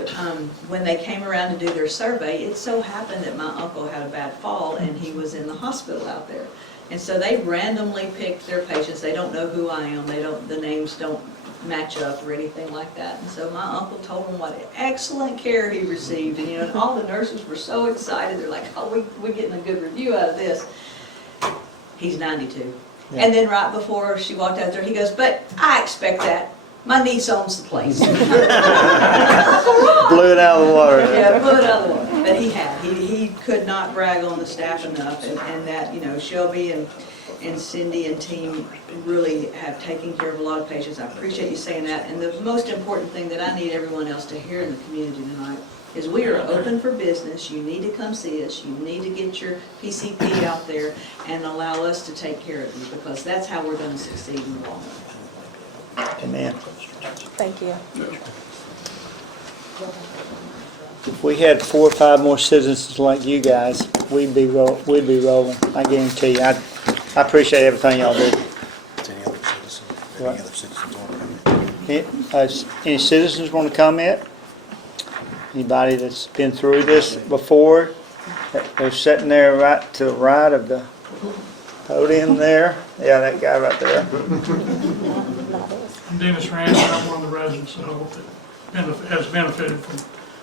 When they came around to do their survey, it so happened that my uncle had a bad fall and he was in the hospital out there. And so they randomly picked their patients. They don't know who I am. The names don't match up or anything like that. And so my uncle told them what excellent care he received. And and all the nurses were so excited. They're like, oh, we're getting a good review out of this. He's 92. Yeah. And then right before she walked out there, he goes, but I expect that. My niece owns the place. Blew it out of the water. Yeah, blew it out of the water. But he could not brag on the staff enough, and that, Shelby and Cindy and team really have taken care of a lot of patients. I appreciate you saying that. And the most important thing that I need everyone else to hear in the community tonight is we are open for business. You need to come see us. You need to get your PCP out there and allow us to take care of you, because that's how we're going to succeed in the long run. Amen. Thank you. If we had 4 or 5 more citizens like you guys, we'd be rolling. I guarantee you. I appreciate everything y'all do. Any other citizens want to come in? Any citizens want to comment? Anybody that's been through this before? They're sitting there right to the right of the podium there. Yeah, that guy right there. I'm Dennis Rand, I'm one of the residents of Hope that has benefited from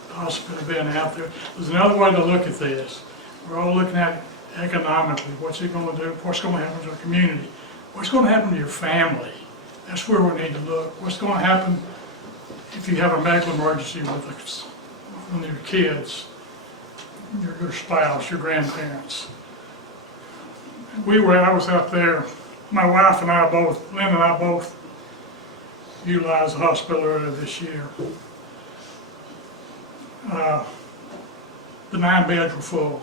the hospital being out there. There's another way to look at this. We're all looking at it economically. What's it going to do? What's going to happen to our community? What's going to happen to your family? That's where we need to look. What's going to happen if you have a medical emergency with your kids, your spouse, your grandparents? I was out there, my wife and I both, Lynn and I both, utilized the hospital earlier this year. The 9 beds were full.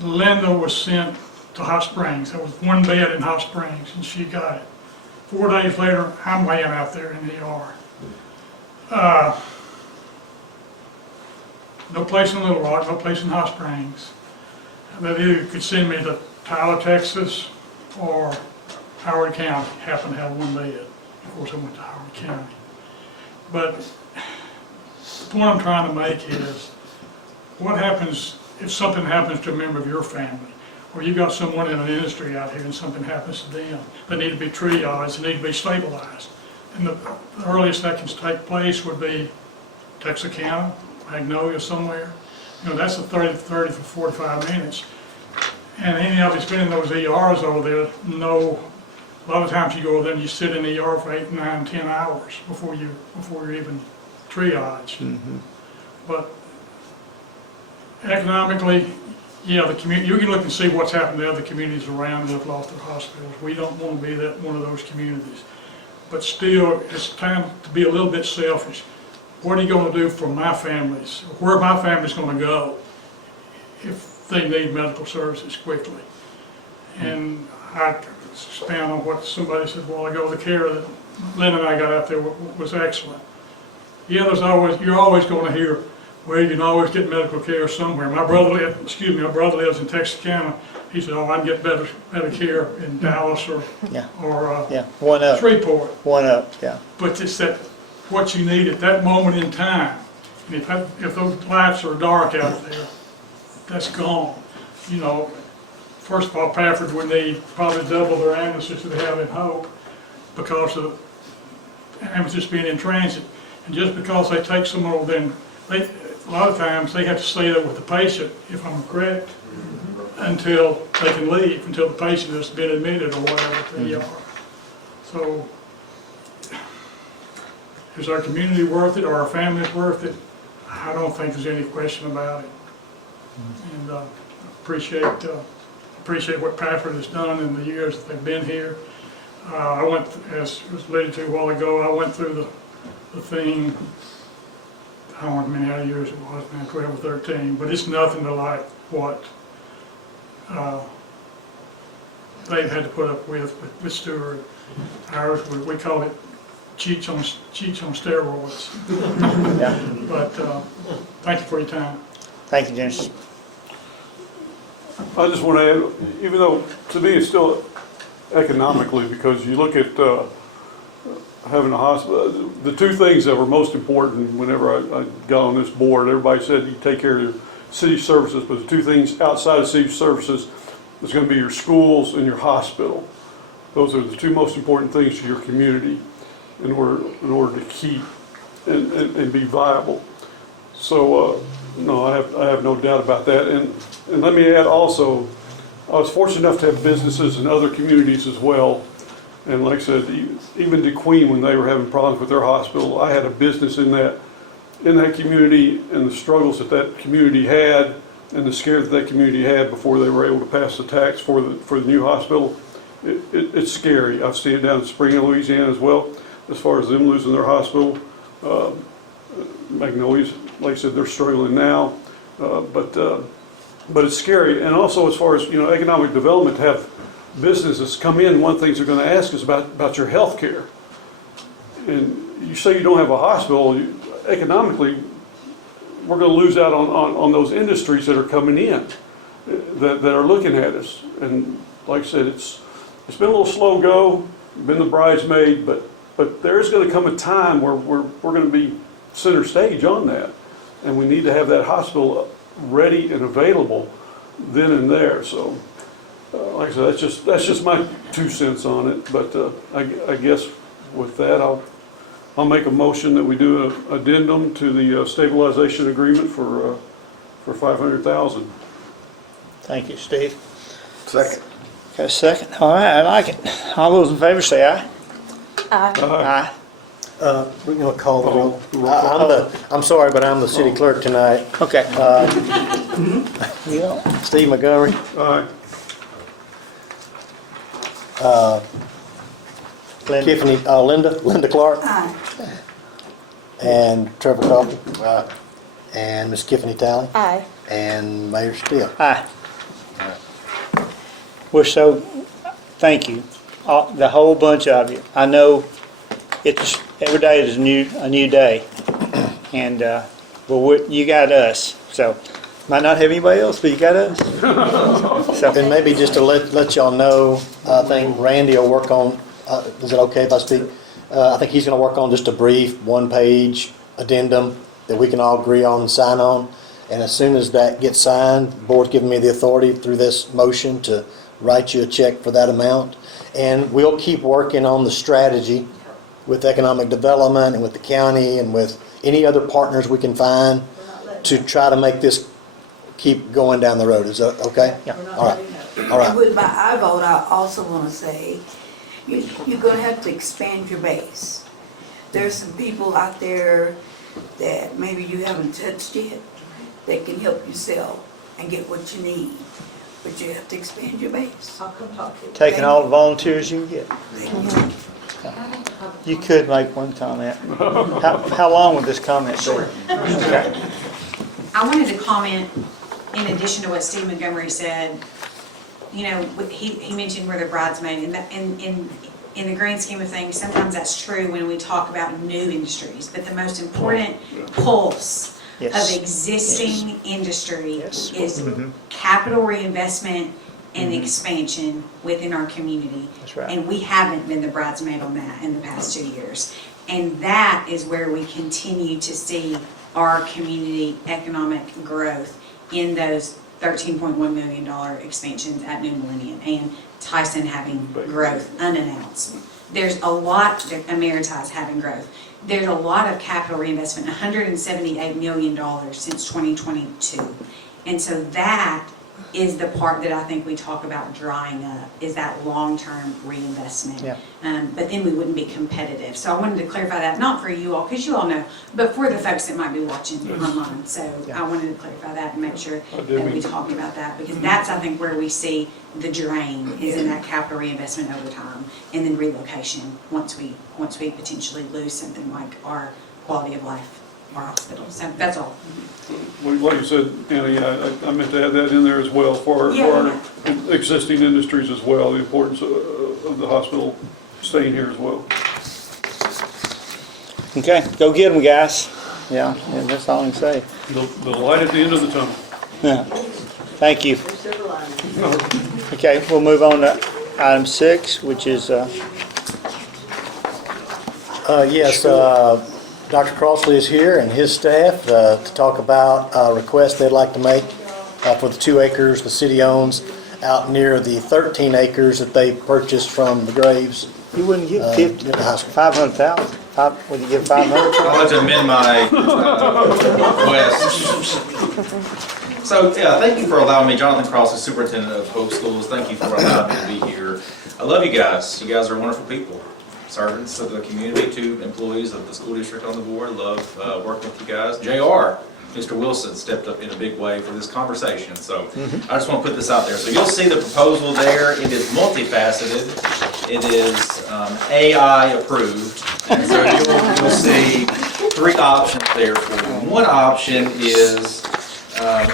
Linda was sent to Hot Springs. There was 1 bed in Hot Springs, and she got it. 4 days later, I'm laying out there in the ER. No place in Little Rock, no place in Hot Springs. They either could send me to Tyler, Texas, or Howard County. Happened to have 1 bed. Of course, I went to Howard County. But the point I'm trying to make is, what happens if something happens to a member of your family, or you got someone in an industry out here and something happens to them? They need to be triaged, they need to be stabilized. And the earliest that can take place would be Texarkana, Magnolia, somewhere. That's a 30 to 45 minutes. And any of us been in those ERs over there know a lot of times you go over there and you sit in the ER for 8, 9, 10 hours before you're even triaged. Mm-hmm. But economically, yeah, the community, you can look and see what's happened to other communities around that have lost their hospitals. We don't want to be one of those communities. But still, it's time to be a little bit selfish. what are you gonna do for my families? Where my family's gonna go if they need medical services quickly? And I expand on what somebody said a while ago, the care that Lynn and I got out there was excellent. Yeah, you're always gonna hear, well, you can always get medical care somewhere. My brother lives in Texarkana. He said, oh, I can get better care in Dallas or Yeah, one up, Shreveport. one up, yeah. But it's that, what you need at that moment in time. And if those lights are dark out there, that's gone. You know, first of all, Pafford would need probably double their ambulances that they have in Hope because of ambulances being in transit. And just because they take some of them, a lot of times they have to stay there with the patient, if I'm correct, until they can leave, until the patient has been admitted or whatever they are. So, is our community worth it? Are our families worth it? I don't think there's any question about it. And appreciate what Pafford has done in the years that they've been here. I went, as was alluded to a while ago, I went through the thing, I don't know how many years it was, man, 12 or 13, but it's nothing to like what they've had to put up with Stewart. Ours, we call it cheats on steroids. Yeah. But thank you for your time. Thank you, Janice. I just want to add, even though to me it's still economically, because you look at having a hospital, the two things that were most important whenever I got on this board, everybody said you take care of your city services, but the two things outside of city services is going to be your schools and your hospital. Those are the two most important things to your community in order to keep and be viable. So, no, I have no doubt about that. And let me add also, I was fortunate enough to have businesses in other communities as well. And like I said, even DeQueen, when they were having problems with their hospital, I had a business in that community, and the struggles that community had and the scare that community had before they were able to pass the tax for the new hospital. It's scary. I've seen it down in Spring, Louisiana as well, as far as them losing their hospital. Magnolia's, like I said, they're struggling now, but it's scary. And also, as far as economic development, to have businesses come in, one of the things they're going to ask is about your health care. And you say you don't have a hospital, economically, we're going to lose out on those industries that are coming in, that are looking at us. And like I said, it's been a little slow go, been the bridesmaid, but there is going to come a time where we're going to be center stage on that, and we need to have that hospital ready and available then and there. So, like I said, that's just my 2 cents on it. But I guess with that, I'll make a motion that we do an addendum to the stabilization agreement for $500,000. Thank you, Steve. Second. Got a second? All right, I like it. All those in favor say aye. Aye. Aye. We're going to call the roll. I'm sorry, but I'm the city clerk tonight. Okay. Steve Montgomery, Aye. Linda Clark, Aye. and Trevor Coffey, and Miss Tiffany Talley, Aye. and Mayor Steele. Aye. We're so, thank you, the whole bunch of you. I know every day is a new day, and you got us. So might not have anybody else, but you got us. So, And maybe just to let y'all know, I think Randy will work on, is it okay if I speak? I think he's going to work on just a brief one-page addendum that we can all agree on and sign on. And as soon as that gets signed, the board's giving me the authority through this motion to write you a check for that amount. And we'll keep working on the strategy with economic development and with the county and with any other partners we can find to try to make this keep going down the road. Is that okay? Yeah. All right. All right. And with my I vote, I also want to say, you're going to have to expand your base. There's some people out there that maybe you haven't touched yet that can help you sell and get what you need. But you have to expand your base. I'll come talk to you. taking all the volunteers you can get. Thank you. You could make one comment. How long would this comment be? Sure. Okay. I wanted to comment, in addition to what Steve Montgomery said, you know, he mentioned we're the bridesmaid, and that, in the grand scheme of things, sometimes that's true when we talk about new industries, but the most important pulse Yes. of existing industry Yes. is capital reinvestment and expansion within our community. That's right. And we haven't been the bridesmaid on that in the past 2 years. And that is where we continue to see our community economic growth in those $13.1 million expansions at New Millennium and Tyson having growth unannounced. There's a lot, Ameritise having growth. There's a lot of capital reinvestment, $178 million since 2022. And so that is the part that I think we talk about drying up, is that long-term reinvestment. Yeah. But then we wouldn't be competitive. So I wanted to clarify that, not for you all, because you all know, but for the folks that might be watching online. So Yeah. I wanted to clarify that and make sure I did. that we talked about that, because that's, I think, where we see the drain is in that capital reinvestment over time, and then relocation once we potentially lose something like our quality of life, our hospital. So that's all. Well, like you said, Annie, I meant to add that in there as well for our existing industries as well, the importance of the hospital staying here as well. Okay, go get them, guys. Yeah, that's all I can say. The light at the end of the tunnel. Yeah. Thank you. Okay, we'll move on to item 6, which is, Yes, Dr. Crossley is here and his staff to talk about a request they'd like to make for the 2 acres the city owns out near the 13 acres that they purchased from the Graves. you wouldn't give near the hospital. 500,000. Would you give 500? I'd like to amend my request. So, yeah, thank you for allowing me, Jonathan Crossley, Superintendent of Hope Schools. Thank you for allowing me to be here. I love you guys. You guys are wonderful people. Servants of the community, 2 employees of the school district on the board. Love working with you guys. JR, Mr. Wilson, stepped up in a big way for this conversation. So I just want to put this out there. So you'll see the proposal there. It is multifaceted. It is AI approved. And so you'll see 3 options there for you. One option is, let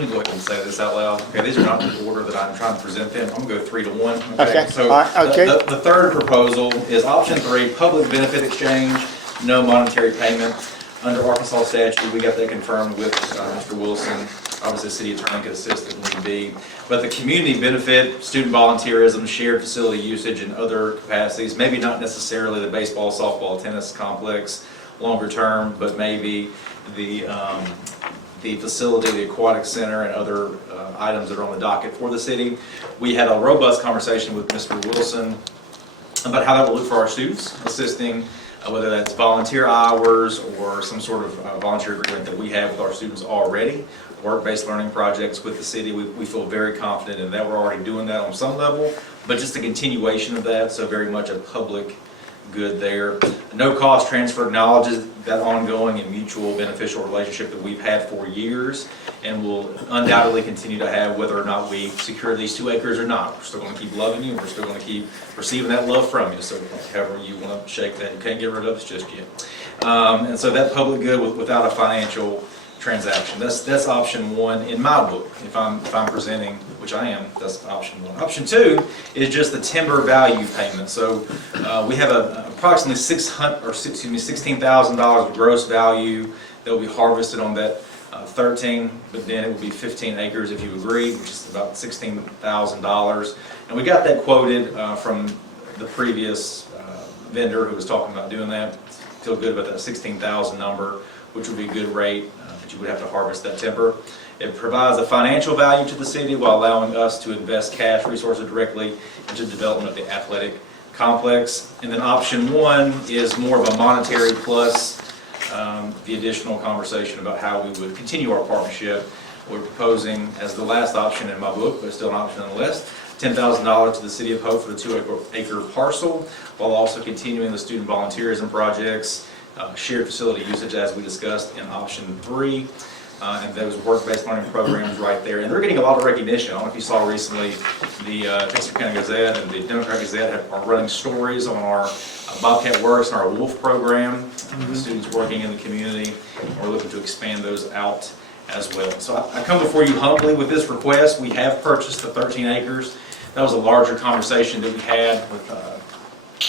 me go ahead and say this out loud. Okay, these are not in the order that I'm trying to present them. I'm going to go 3 to 1. Okay. So All right, okay. the third proposal is option 3, public benefit exchange, no monetary payment. Under Arkansas statute, we got that confirmed with Mr. Wilson. Obviously, the city attorney could assist if need be. But the community benefit, student volunteerism, shared facility usage, and other capacities, maybe not necessarily the baseball, softball, tennis complex longer term, but maybe the facility, the aquatic center, and other items that are on the docket for the city. We had a robust conversation with Mr. Wilson about how that will look for our students, assisting whether that's volunteer hours or some sort of volunteer agreement that we have with our students already, work-based learning projects with the city. We feel very confident in that. We're already doing that on some level, but just a continuation of that, so very much a public good there. No cost transfer acknowledges that ongoing and mutual beneficial relationship that we've had for years and will undoubtedly continue to have whether or not we secure these 2 acres or not. We're still going to keep loving you, and we're still going to keep receiving that love from you. So however you want to shake that, you can't get rid of us just yet. And so that public good without a financial transaction. That's option 1 in my book. If I'm presenting, which I am, that's option 1. Option 2 is just the timber value payment. So we have approximately $16,000 of gross value that will be harvested on that 13, but then it will be 15 acres if you agree, which is about $16,000. And we got that quoted from the previous vendor who was talking about doing that. Feel good about that 16,000 number, which would be a good rate, but you would have to harvest that timber. It provides a financial value to the city while allowing us to invest cash resources directly into the development of the athletic complex. And then option 1 is more of a monetary plus the additional conversation about how we would continue our partnership. We're proposing as the last option in my book, but still an option on the list, $10,000 to the City of Hope for the 2-acre parcel, while also continuing the student volunteerism projects, shared facility usage as we discussed in option 3. and those work-based learning programs right there. And they're getting a lot of recognition. I don't know if you saw recently, the Texas County Gazette and the Democrat Gazette are running stories on our Bobcat Works and our Wolf program, the students working in the community. And we're looking to expand those out as well. So I come before you humbly with this request. We have purchased the 13 acres. That was a larger conversation that we had with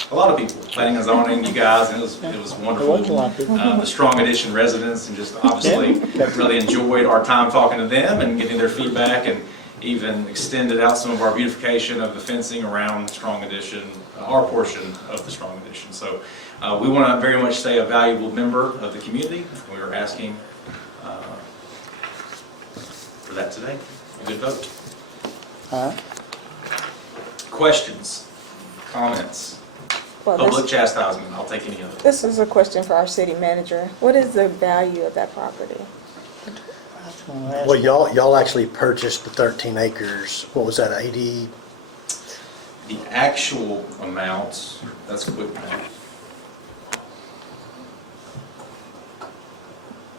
a lot of people, planning and zoning, you guys, and it was wonderful. The Strong Addition residents, and just obviously really enjoyed our time talking to them and getting their feedback, and even extended out some of our beautification of the fencing around Strong Addition, our portion of the Strong Addition. So we want to very much stay a valuable member of the community. We are asking for that today. A good vote. Questions, comments, Well, public this, chastisement, I'll take any of it. this is a question for our city manager. What is the value of that property? Well, y'all actually purchased the 13 acres. What was that, 80? The actual amount, that's quick math.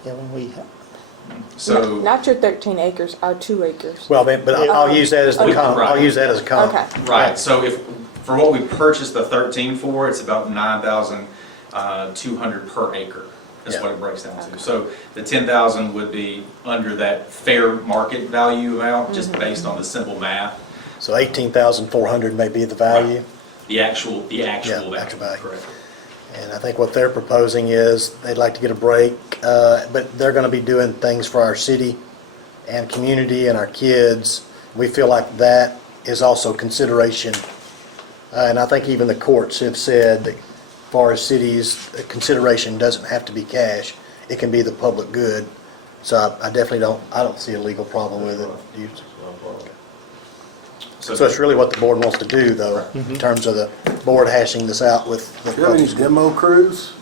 Yeah, when we, So, Not your 13 acres, our 2 acres. Well, but I'll use that as the comp. I'll use that as a comp. Okay. right, so if, for what we purchased the 13 for, it's about 9,200 per acre. That's what it breaks down to. So the 10,000 would be under that fair market value amount, just based on the simple math. So 18,400 may be the value. The actual Yeah, value, actual value. correct. And I think what they're proposing is they'd like to get a break, but they're going to be doing things for our city and community and our kids. We feel like that is also consideration. And I think even the courts have said that as far as cities, consideration doesn't have to be cash. It can be the public good. So I definitely don't see a legal problem with it. Do you? So it's really what the board wants to do, though, in terms of the board hashing this out with the Do you have any public. demo crews?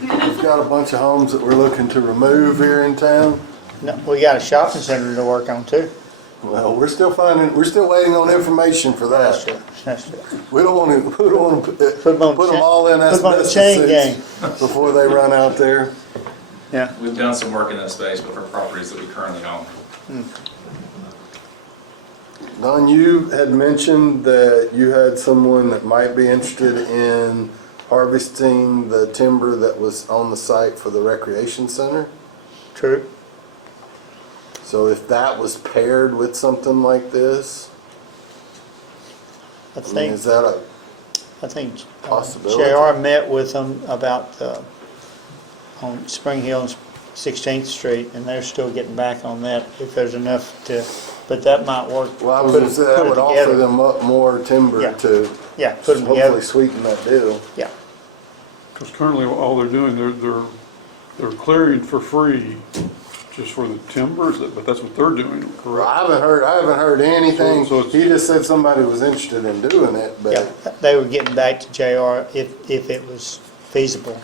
We've got a bunch of homes that we're looking to remove here in town. no, we got a shopping center to work on too. Well, we're still waiting on information for That's that. true, that's true. We don't want to put them on them all in put them on the chain gang. asbestos before they run out there. Yeah. We've done some work in that space with our properties that we currently own. Don, you had mentioned that you had someone that might be interested in harvesting the timber that was on the site for the recreation center. True. So if that was paired with something like this, I I mean, think, is that a possibility. possibility? JR met with them about, on Spring Hill and 16th Street, and they're still getting back on that, if there's enough to, but that might work. Well, I was Put gonna it- say that put it would offer together. them up more timber Yeah. to Yeah, put them together, hopefully sweeten that deal. yeah. Because currently, all they're doing, they're clearing for free just for the timbers, but that's what they're doing, Well, correct? I haven't heard anything. So it's- He just said somebody was interested in doing it, Yeah, but they were getting back to JR if it was feasible.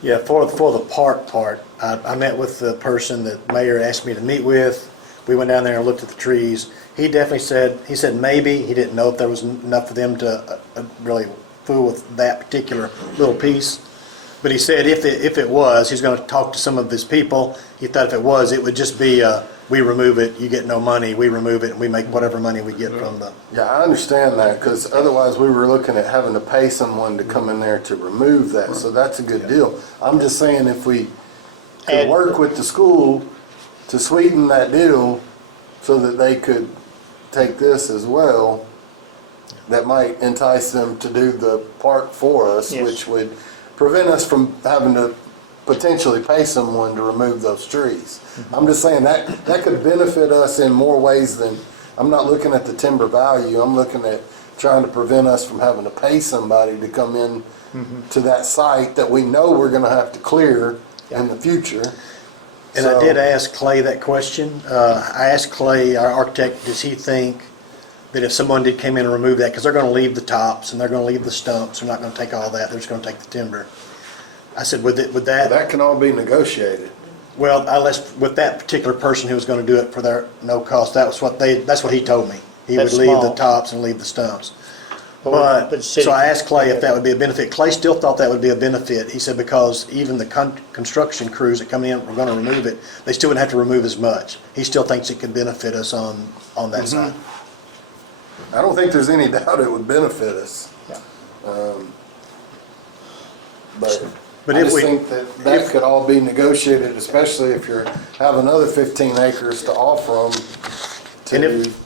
Yeah, for the park part, I met with the person that Mayor asked me to meet with. We went down there and looked at the trees. He definitely said, maybe, he didn't know if there was enough for them to really fool with that particular little piece. But he said if it was, he's gonna talk to some of his people. He thought if it was, it would just be, we remove it, you get no money, we remove it, and we make whatever money we get from the. yeah, I understand that, because otherwise we were looking at having to pay someone to come in there to remove that, so that's a good deal. I'm just saying if we could And- work with the school to sweeten that deal so that they could take this as well, that might entice them to do the park for us, Yes. which would prevent us from having to potentially pay someone to remove those trees. I'm just saying that could benefit us in more ways than, I'm not looking at the timber value, I'm looking at trying to prevent us from having to pay somebody to come in to that site that we know we're gonna have to clear in the future. And I So- did ask Clay that question. I asked Clay, our architect, does he think that if someone did come in and remove that, because they're gonna leave the tops and they're gonna leave the stumps, they're not gonna take all that, they're just gonna take the timber. I said, would that, That can all be negotiated. well, with that particular person who was gonna do it for their no cost, that's what he told me. He would That's leave the small. tops and leave the stumps. But, city- so I asked Clay if that would be a benefit. Clay still thought that would be a benefit. He said because even the construction crews that come in, we're gonna remove it, they still wouldn't have to remove as much. He still thinks it could benefit us on that side. I don't think there's any doubt it would benefit us. Yeah. But I if just we- think that could all be negotiated, especially if you have another 15 acres to offer them.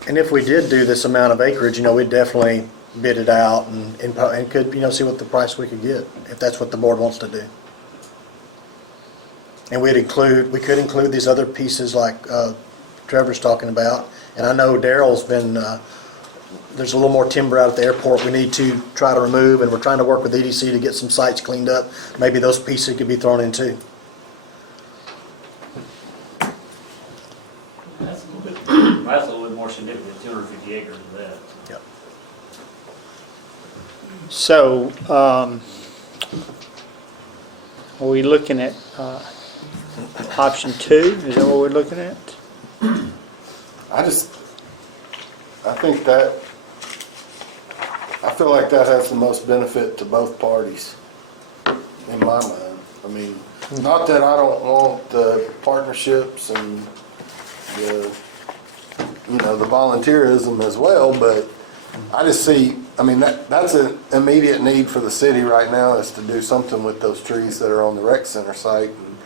And if we did do this amount of acreage, we'd definitely bid it out and could, see what the price we could get, if that's what the board wants to do. And we could include these other pieces like Trevor's talking about. And I know Daryl's been, there's a little more timber out at the airport we need to try to remove, and we're trying to work with EDC to get some sites cleaned up. Maybe those pieces could be thrown in too. That's a little bit more significant, 250 acres of that. Yep. So, are we looking at option 2? Is that what we're looking at? I feel like that has the most benefit to both parties, in my mind. I mean, not that I don't want the partnerships and the volunteerism as well, but I just see, that's an immediate need for the city right now, is to do something with those trees that are on the rec center site. And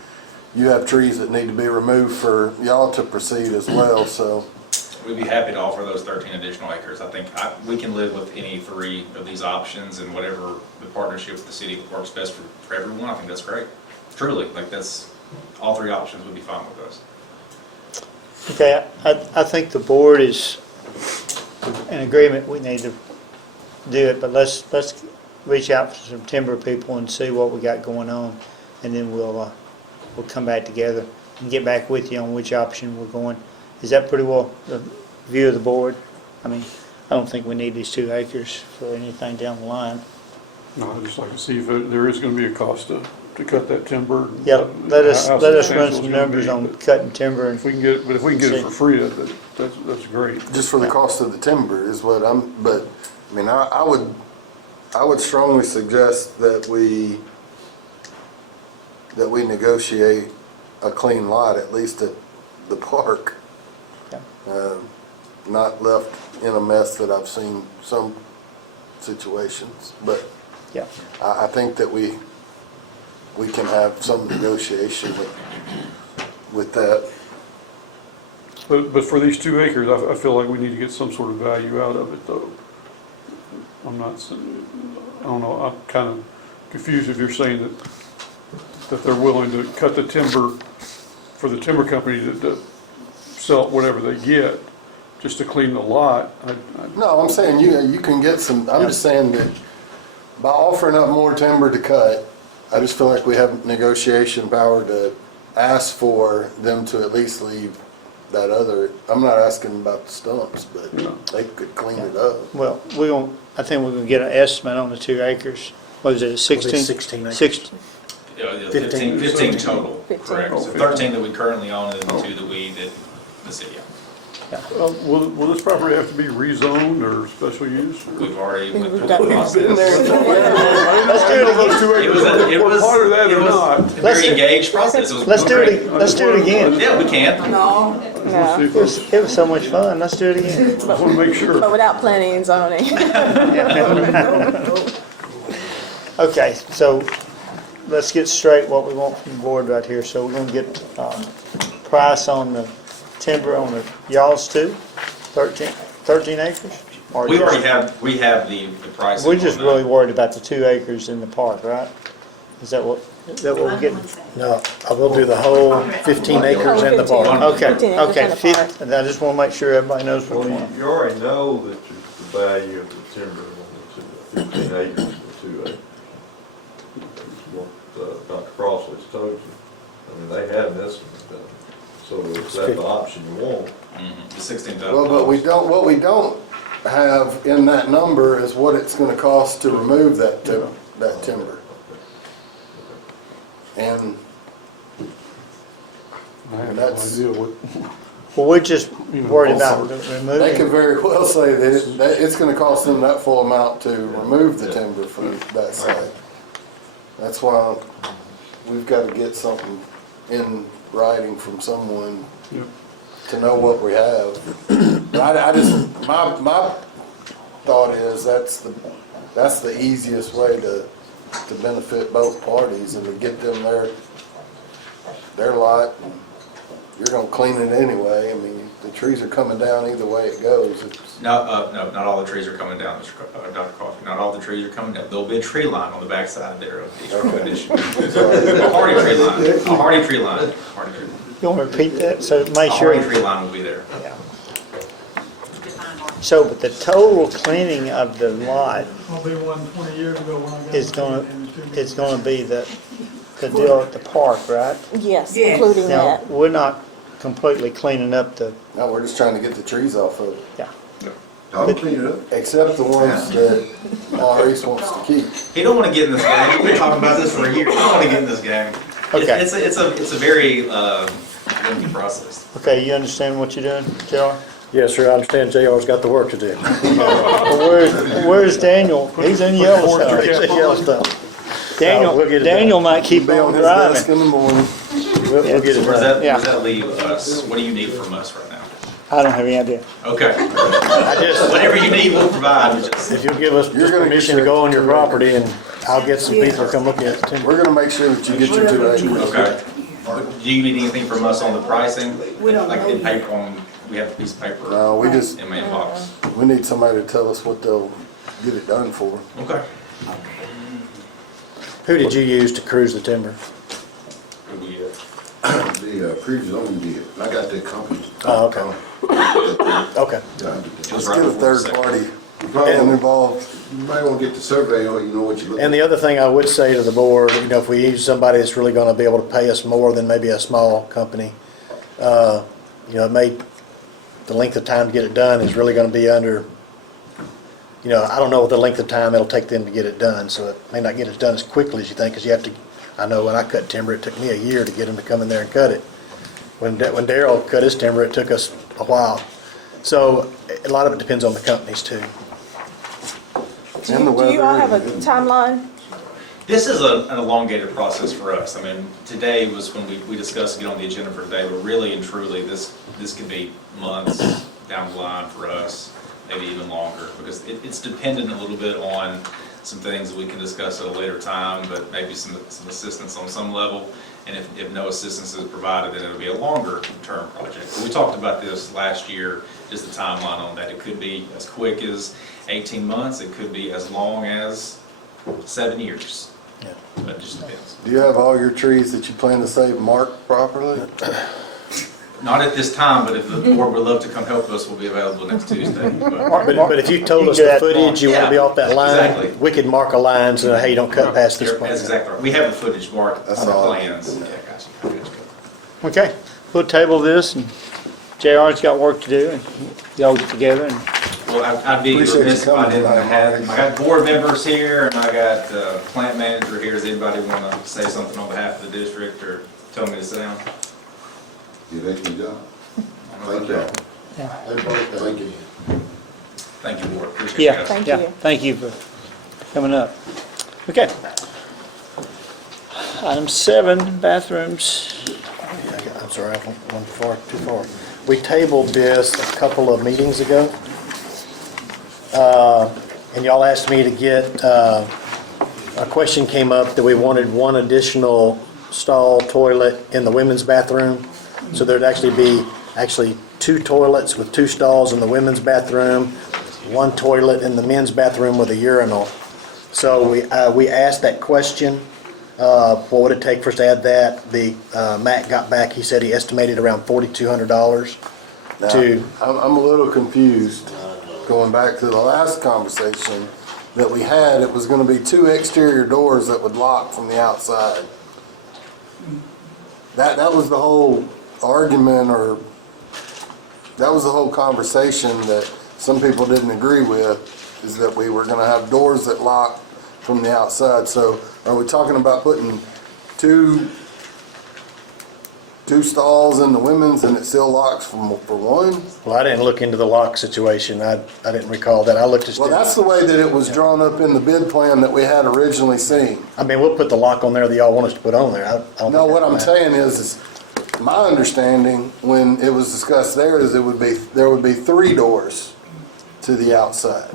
you have trees that need to be removed for y'all to proceed as well, so. We'd be happy to offer those 13 additional acres. I think we can live with any 3 of these options, and whatever the partnership with the city works best for everyone. I think that's great. Truly, all 3 options would be fine with us. Okay, I think the board is in agreement we need to do it, but let's reach out to some timber people and see what we got going on, and then we'll come back together and get back with you on which option we're going. Is that pretty well the view of the board? I don't think we need these 2 acres for anything down the line. No, I'd just like to see if there is gonna be a cost to cut that timber. Yeah, let us How run substantial some it's gonna numbers be, on but cutting timber and if we can get it for free, that's great. Just for the cost of the timber is what I would strongly suggest that we negotiate a clean lot, at least at the park. Not left in a mess that I've seen some situations, but yeah. I think that we can have some negotiation with that. But for these 2 acres, I feel like we need to get some sort of value out of it, though. I don't know, I'm kind of confused if you're saying that they're willing to cut the timber for the timber company to sell whatever they get, just to clean the lot. No, I'm saying you can get some, I'm just saying that by offering up more timber to cut, I just feel like we have negotiation power to ask for them to at least leave that other, I'm not asking about the stumps, but they could clean it up. Well, I think we're gonna get an estimate on the 2 acres. What is it, 16? 16 acres. 16. 15 total, 15. correct. So 13 that we currently own and the 2 that the city owns. Will this property have to be rezoned or special use? We've already went through We've the got- process. Let's do it again. It was part of that or not. a very engaged process. It was Let's do great. it, let's do it again. Yeah, we can. No, No, It was so much fun. Let's do it again. I want to make sure. but without planning and zoning. Okay, so let's get straight what we want from the board right here. So we're gonna get price on the timber on the y'all's too, 13 acres? Or We just- already have the pricing. We're just on really that. worried about the 2 acres in the park, right? Is that what we're getting? No, I will do the whole 15 acres in the park. Okay, 15 acres okay, in the park. and I just wanna make sure everybody knows what Well, we want. you already know that the value of the timber on the 15 acres and the 2 acres. What Dr. Crossley's told you. I mean, they had an estimate done. So is that the option you want? The 16,000. Well, but what we don't have in that number is what it's gonna cost to remove that timber. And I have no That's- idea what. Well, we're just worried about removing. They could very well say that it's gonna cost them that full amount to remove the timber from that site. That's why we've gotta get something in writing from someone to know what we have. I just, my thought is that's the easiest way to benefit both parties and to get them their lot. You're gonna clean it anyway. I mean, the trees are coming down either way it goes. No, not all the trees are coming down, Dr. Coffey. Not all the trees are coming down. There'll be a tree line on the backside there of each addition. A hardy tree line, a hardy tree line, hardy tree line. You want to repeat that, so make A sure. hardy tree line will be there. Yeah. So, but the total cleaning of the lot I'll be one 20 years ago when I got. is gonna be the deal at the park, right? Yes, Yes. including Now, that. we're not completely cleaning up the, No, we're just trying to get the trees off of it, yeah. I'll clean it up. except the ones that Maurice wants to keep. He don't want to get in this game. We've been talking about this for a year. He don't want to get in this game. Okay. It's a very lengthy process. Okay, you understand what you're doing, JR? Yes, sir, I understand JR's got the work to do. Well, where's Daniel? He's in Yellowstone. He's in Yellowstone. Daniel, we'll get it Daniel might keep Be on on his desk driving. in the morning. We'll get it Where does done. that, Yeah. where does that leave us? What do you need from us right now? I don't have any idea. Okay. I just, Whatever you need, we'll provide. We just- if you'll give us You're gonna get permission to go on your property, and I'll get some people to come look at it. We're gonna make sure that you get your 2 acres. Okay. Do you need anything from us on the pricing? We don't Like know in yet. paper, we have a piece of paper No, we just, in my inbox. we need somebody to tell us what they'll get it done for. Okay. Who did you use to cruise the timber? Good we, The previous owner did. I got that company. Oh, okay. Okay. Let's get a third party involved. You might want to get the survey on, you know what you're looking And the other thing I would say to the board, you know, if we use somebody that's really gonna be able to pay us more than maybe a small company, you know, the length of time to get it done is really gonna be under, you know, I don't know what the length of time it'll take them to get it done, so it may not get it done as quickly as you think, because you have to, I know when I cut timber, it took me a year to get them to come in there and cut it. When Darryl cut his timber, it took us a while. So a lot of it depends on the companies too. Do And the you all weather. have a timeline? This is an elongated process for us. I mean, today was when we discussed to get on the agenda for today, but really and truly, this could be months down the line for us, maybe even longer, because it's dependent a little bit on some things that we can discuss at a later time, but maybe some assistance on some level. And if no assistance is provided, then it'll be a longer term project. But we talked about this last year, just the timeline on that. It could be as quick as 18 months, it could be as long as 7 years. Yeah. But it just depends. Do you have all your trees that you plan to save marked properly? Not at this time, but if the board would love to come help us, we'll be available next Tuesday. But if you told us You do the that footage, you wanna be off that line, Exactly. we could mark a line, and say, hey, don't cut past this point. That's exactly right. We have the footage marked on That's the all. plans. Yeah, gotcha. Okay, we'll table this, and JR's got work to do, and y'all get together, and Well, I'd be Appreciate you remiss if I coming didn't tonight, have, Mike. I got board members here, and I got plant manager here. Does anybody want to say something on behalf of the district, or tell me to sit down? You did an excellent job. Thank Yeah. Thank you. Thank you, board. Appreciate you yeah, guys. Thank yeah, you. thank you for coming up. Okay. Item 7, bathrooms. I'm sorry, I went too far. We tabled this a couple of meetings ago. And y'all asked me to get, a question came up that we wanted one additional stall toilet in the women's bathroom. So there'd actually be 2 toilets with 2 stalls in the women's bathroom, 1 toilet in the men's bathroom with a urinal. So we asked that question. What would it take for us to add that? Matt got back, he said he estimated around $4,200 Now, to, I'm a little confused, going back to the last conversation that we had, it was gonna be 2 exterior doors that would lock from the outside. That was the whole argument, or that was the whole conversation that some people didn't agree with, is that we were gonna have doors that lock from the outside. So are we talking about putting 2 2 stalls in the women's and it still locks for one? Well, I didn't look into the lock situation. I didn't recall that. I looked at. Well, that's the way that it was drawn up in the bid plan that we had originally seen. I mean, we'll put the lock on there that y'all want us to put on there. I don't No, think what that I'm matters. saying is my understanding when it was discussed there is there would be 3 doors to the outside.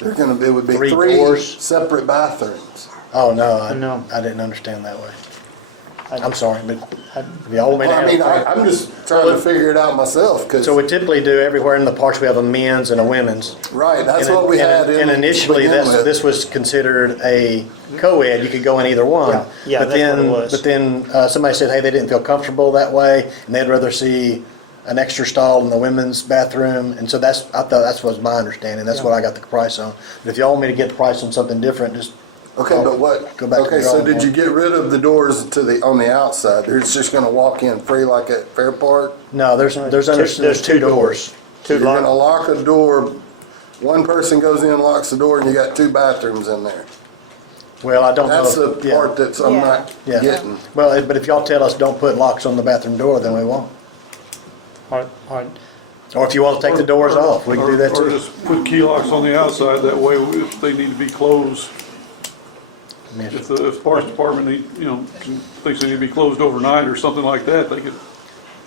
It would be 3 3 doors? separate bathrooms. Oh, no, No. I didn't understand that way. I'm sorry, but y'all want me to Well, I have. mean, I'm just trying to figure it out myself, because, So we typically do everywhere in the parks, we have a men's and a women's. right, that's And- what we had in. And initially, to begin with. this was considered a co-ed, you could go in either one. Yeah, But that's what it then, was. but then somebody said, hey, they didn't feel comfortable that way, and they'd rather see an extra stall in the women's bathroom, and so I thought that was my understanding, that's what I got the price on. But if y'all want me to get the price on something different, just. Okay, but what, Go back to the okay, so drawing did you board. get rid of the doors on the outside? It's just gonna walk in free like at Fair Park? No, there's There's 2 doors. You're gonna lock a door, one person goes in, locks the door, and you got 2 bathrooms in there. Well, I don't know. That's the yeah. part that's I'm not Yeah. getting. Well, but if y'all tell us don't put locks on the bathroom door, then we won't. Or Or if you want to take the doors off, we can do that Or too. just put key locks on the outside, that way if they need to be closed, I mean, if the parks department thinks they need to be closed overnight or something like that, they could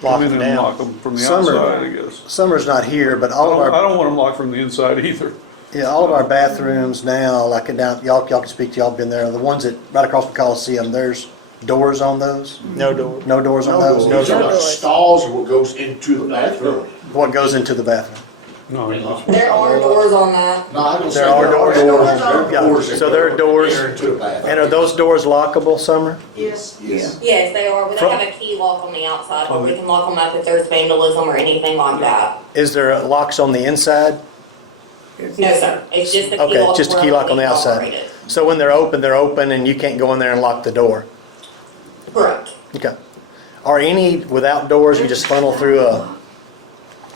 Lock come in them and down. lock them from the Summer. outside, I guess. Summer's not here, but I all of don't, I our, don't want them locked from the inside either. yeah, all of our bathrooms now, like down, y'all can speak to, y'all been there, the ones that, right across the Coliseum, there's doors on those? no door. No doors on those? doors. You're talking about stalls or what goes into the bathroom? What goes into the bathroom? No, it's- There are doors on that. No, I don't say There are doors. There Yeah, are doors that so there are go doors. into a bathroom. And are those doors lockable, Summer? Yes. Yes, they are, but they From- have a key lock on the outside, but we can lock them up if there's vandalism or anything like that. Is there locks on the inside? No, sir, it's just the key Okay, lock. just a where key lock on the it's outside. operated. So when they're open, and you can't go in there and lock the door? Correct. Okay. Are any without doors, you just funnel through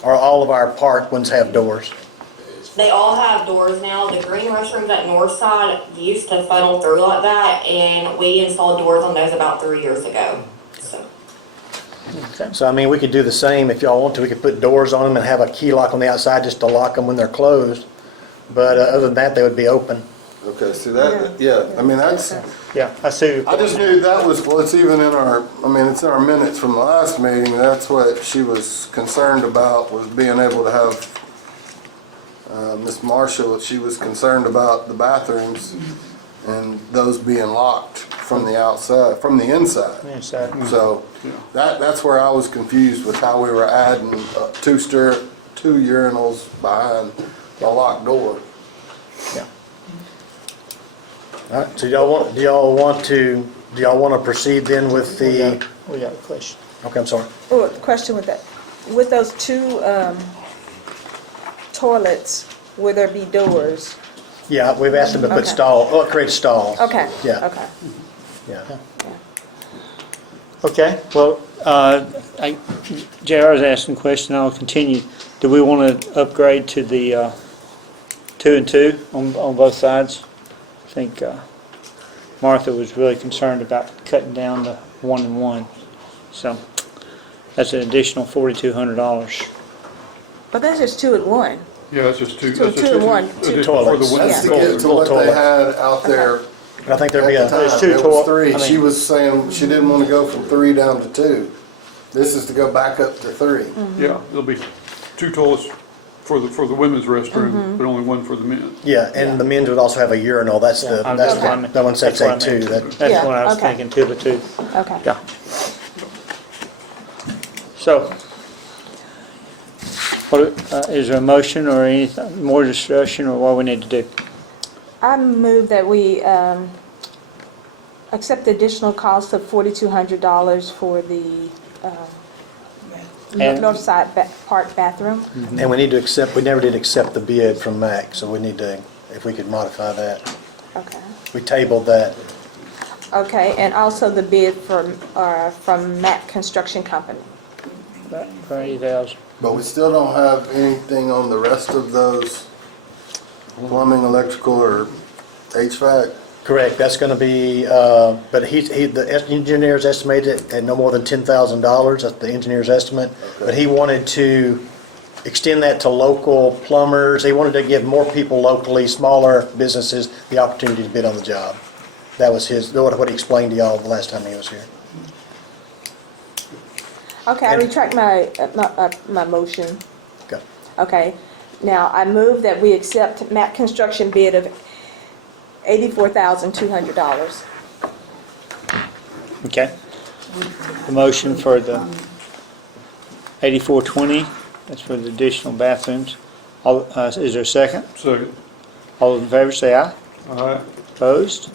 or all of our park ones have doors? They all have doors now. The green restrooms at North Side used to funnel through like that, and we installed doors on those about 3 years ago. So, So I mean, we could do the same if y'all want to. We could put doors on them and have a key lock on the outside just to lock them when they're closed. But other than that, they would be open. Okay, see that, yeah, I mean, that's, Yeah, I see. I just knew that was, well, it's even in our, I mean, it's in our minutes from the last meeting, that's what she was concerned about, was being able to have, Miss Marshall, she was concerned about the bathrooms and those being locked from the outside, from the inside. Inside. So, that's where I was confused with how we were adding 2 urinals behind the locked door. All right, so do y'all want to proceed then with the, We got a question. okay, I'm sorry. Oh, the question with that, with those 2 toilets, will there be doors? Yeah, we've asked them to put Okay. create stalls. Okay, Yeah. okay. Yeah. Okay, well, JR's asking a question, I'll continue. Do we want to upgrade to the 2 and 2 on both sides? I think Martha was really concerned about cutting down the 1 and 1. So that's an additional $4,200. But that's just 2 at 1. Yeah, it's just 2. Two that's just and one, 2 additional for the toilets. women's That's to toilet. get to what they had out there I think there'd be at the a, time. There's 2 It was toilet- 3. I mean- She was saying she didn't want to go from 3 down to 2. This is to go back up to 3. Yeah, there'll be 2 toilets for the women's restroom, but only 1 for the men. yeah, and the men's would also have a urinal. That's the, Yeah, that's that's what I meant. that one says That's what I A2. meant. That, That's Yeah, what I was okay. thinking, 2 by 2. Okay. Yeah. So, what, is there a motion or anything, more discussion, or what we need to do? I move that we accept the additional cost of $4,200 for the And- north side park bathroom. and we need to accept, we never did accept the bid from MAC, so we need to, if we could modify that. Okay. We tabled that. Okay, and also the bid from Matt Construction Company. About 30,000. But we still don't have anything on the rest of those plumbing, electrical, or HVAC. Correct, that's gonna be, but the engineers estimated it at no more than $10,000, that's the engineer's estimate. But he wanted to extend that to local plumbers, he wanted to give more people locally, smaller businesses, the opportunity to bid on the job. That was what he explained to y'all the last time he was here. Okay, I retract my motion. Okay. Okay, now I move that we accept MAP Construction bid of $84,200. Okay. The motion for the 8420, that's for the additional bathrooms. All, is there a second? Second. All those in favor say aye. Aye. Opposed?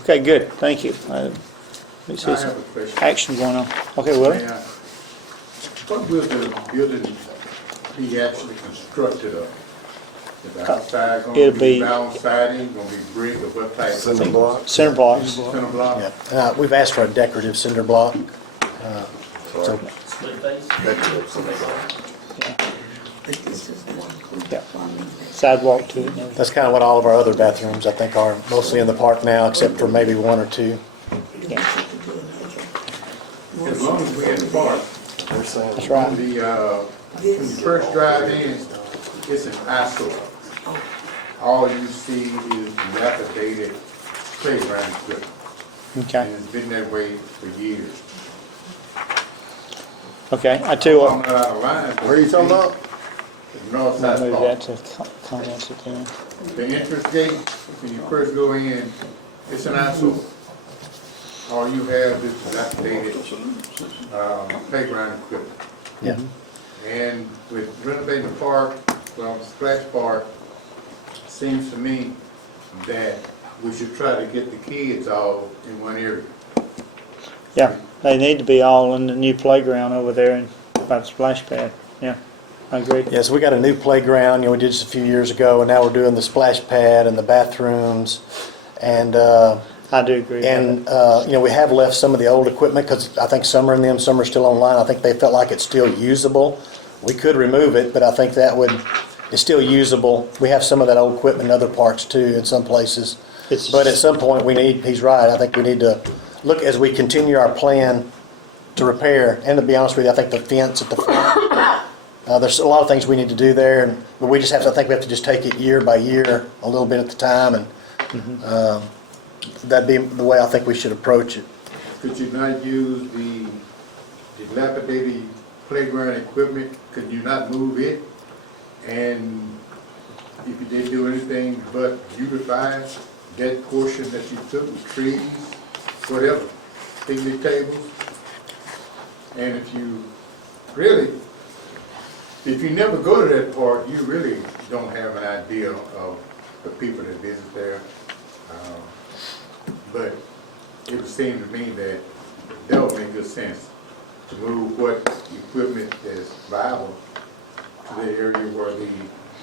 Okay, good, thank you. We see I some have a question. action going on. Okay, Willie? May I- What will the building be actually constructed of? Is the outside gonna It'll be be- bound siding, gonna be brick, or what type? Cinder block. Center blocks. Cinder block? Yeah, we've asked for a decorative cinder block. So Split face? Sidewalk to it. and everything. that's kind of what all of our other bathrooms, I think, are mostly in the park now, except for maybe one or two. As long as we're in the park, They're saying. That's right. on the, when you first drive in, it's an eyesore. All you see is dilapidated playground equipment. Okay, And it's been that way for years. okay, I tell you I'm what, not out of line. Where are you talking about? The north I'll side move park. that to comments at the end. The entrance gate, when you first go in, it's an eyesore. All you have is dilapidated playground equipment. Yeah. And with renovating the park, well, Splash Park, seems to me that we should try to get the kids all in one area. Yeah, they need to be all in the new playground over there and by the splash pad. Yeah, I agree. Yeah, so we got a new playground, we did this a few years ago, and now we're doing the splash pad and the bathrooms. And, I do agree with and that. we have left some of the old equipment, because I think some are in them, some are still online. I think they felt like it's still usable. We could remove it, but I think it's still usable. We have some of that old equipment in other parks too, in some places. But at some point, he's right, I think we need to look as we continue our plan to repair. And to be honest with you, I think the fence at the front, there's a lot of things we need to do there, but we just have to, I think we have to just take it year by year, a little bit at a time, and that'd be the way I think we should approach it. Could you not use the dilapidated playground equipment? Could you not move it? And if you did do anything but beautify that portion that you took with trees, whatever, picnic tables? And if you never go to that park, you really don't have an idea of the people that visit there. But it would seem to me that would make good sense to move what equipment is viable to the area where the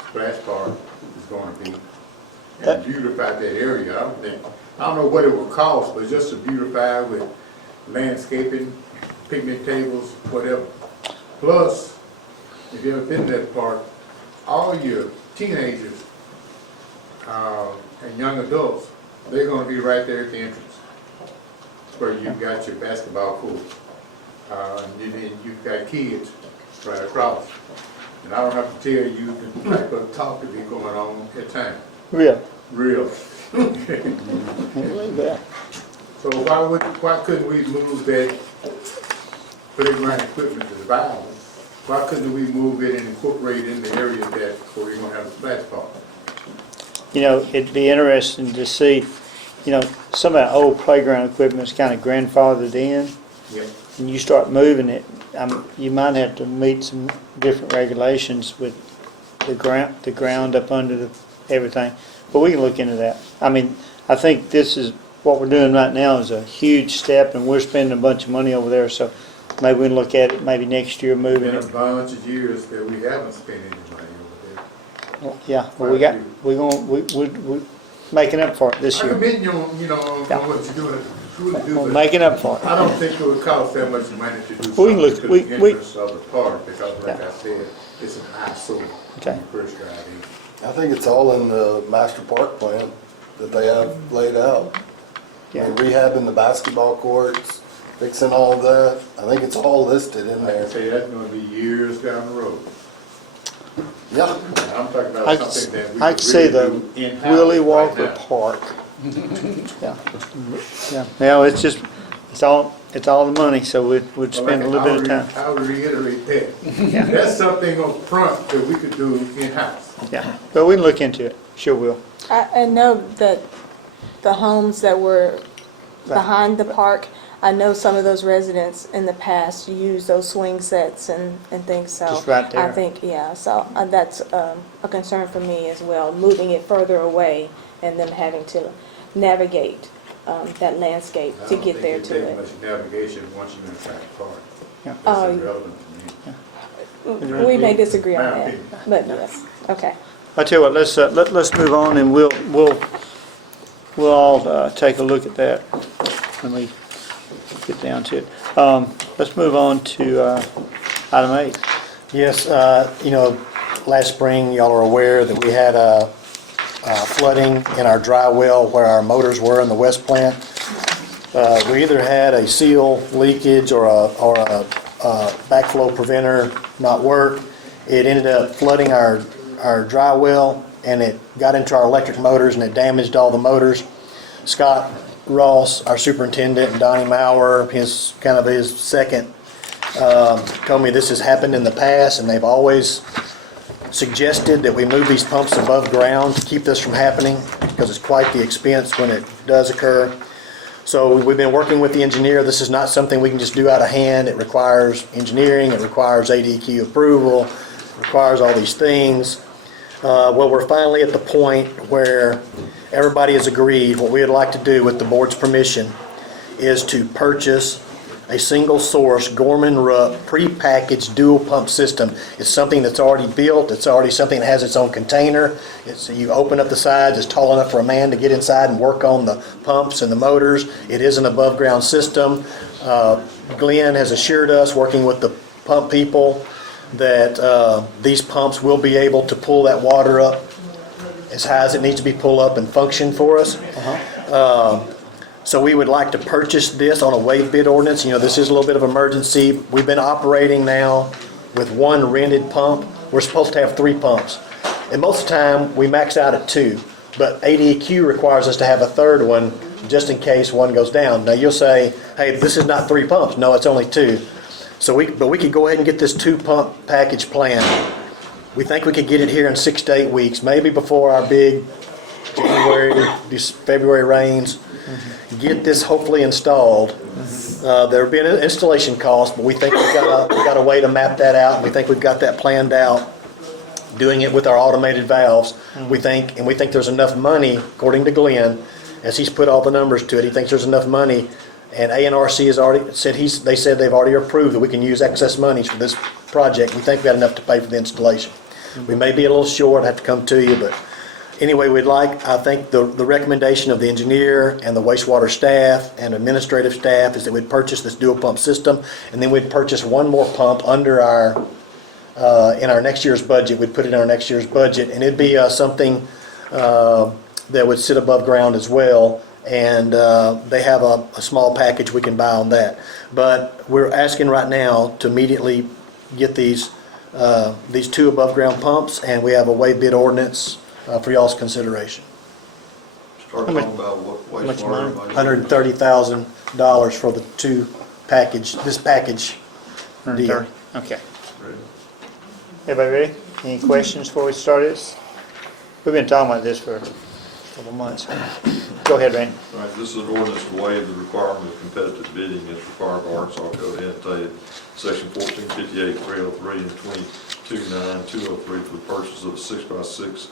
splash park is going to be. And beautify that area. I don't know what it would cost, but just to beautify with landscaping, picnic tables, whatever. Plus, if you ever been to that park, all your teenagers and young adults, they're going to be right there at the entrance where you've got your basketball court. And then you've got kids right across. And I don't have to tell you the type of talk that be going on at times. Real. Real. Believe that. So why couldn't we move that playground equipment to the viable? Why couldn't we move it and incorporate it in the area where we're going to have a splash park? It'd be interesting to see, some of that old playground equipment is kind of grandfathered in. Yep. And you start moving it, you might have to meet some different regulations with the ground up under everything. But we can look into that. I think this is, what we're doing right now is a huge step, and we're spending a bunch of money over there, so maybe we can look at it maybe next year, moving It's it. been a bunch of years that we haven't spent any money over there. Well, yeah, well, we're making up for it this I year. commend you on, on what you're doing, truly do, We're but making up for it. I don't think it would cost that much money to do We something can look- to we- the we- interest of the park, because like Yeah. I said, it's an eyesore Okay. when you first drive in. I think it's all in the master park plan. that they have laid out. Yeah. And rehabbing the basketball courts, fixing all that. I think it's all listed in Like I there. say, that's gonna be years down the road. Yeah, I'm talking I about could something that we I could could see the really do in-house Willie right Walker now. Park. Yeah, yeah, yeah, it's just, it's all the money, so we'd spend a little bit of time. I'll reiterate that. Yeah. That's something up front that we could do in-house. Yeah, but we can look into it, sure will. I know that the homes that were behind the park, I know some of those residents in the past used those swing sets and things, so. Just right there. I think, yeah, so that's a concern for me as well, moving it further away and them having to navigate that landscape to get there to I don't think it. it takes much navigation once you're inside the park. Yeah. That's irrelevant to me. We may disagree on My that, opinion. but yes, okay. I tell you what, let's move on and we'll all take a look at that when we get down to it. Let's move on to item 8. Yes, last spring, y'all are aware that we had flooding in our dry well where our motors were in the west plant. We either had a seal leakage or a backflow preventer not work. It ended up flooding our dry well, and it got into our electric motors, and it damaged all the motors. Scott Ross, our superintendent, and Donnie Maurer, his second, told me this has happened in the past, and they've always suggested that we move these pumps above ground to keep this from happening, because it's quite the expense when it does occur. So we've been working with the engineer. This is not something we can just do out of hand. It requires engineering, it requires ADQ approval, it requires all these things. Well, we're finally at the point where everybody has agreed. What we would like to do with the board's permission is to purchase a single source Gorman-Rupp pre-packaged dual pump system. It's something that's already built. It's already something that has its own container. You open up the sides. It's tall enough for a man to get inside and work on the pumps and the motors. It is an above ground system. Glenn has assured us, working with the pump people, that these pumps will be able to pull that water up as high as it needs to be pulled up and function for us. So we would like to purchase this on a waive bid ordinance. This is a little bit of emergency. We've been operating now with one rented pump. We're supposed to have 3 pumps. And most of the time, we max out at 2. But ADQ requires us to have a third one just in case one goes down. Now you'll say, hey, this is not 3 pumps. No, it's only 2. But we could go ahead and get this 2-pump package plan. We think we could get it here in 6 to 8 weeks, maybe before our big February rains. Get this hopefully installed. There have been installation costs, but we think we've got a way to map that out. We think we've got that planned out. Doing it with our automated valves, we think there's enough money, according to Glenn, as he's put all the numbers to it. He thinks there's enough money, and ANRC has already said they said they've already approved that we can use excess monies for this project. We think we got enough to pay for the installation. We may be a little short, have to come to you, but anyway, I think the recommendation of the engineer and the wastewater staff and administrative staff is that we'd purchase this dual pump system, and then we'd purchase one more pump under in our next year's budget. We'd put it in our next year's budget, and it'd be something that would sit above ground as well, and they have a small package we can buy on that. But we're asking right now to immediately get these 2 above ground pumps, and we have a waive bid ordinance for y'all's consideration. Start talking about what wastewater. $130,000 for the 2 package, this package deal. Okay. Everybody ready? Any questions before we start this? We've been talking about this for a couple months. Go ahead, Randy. All right, this is an ordinance to waive the requirement of competitive bidding as required by Arkansas Code annotated section 1458-303 and 229203 for the purchase of a 6x6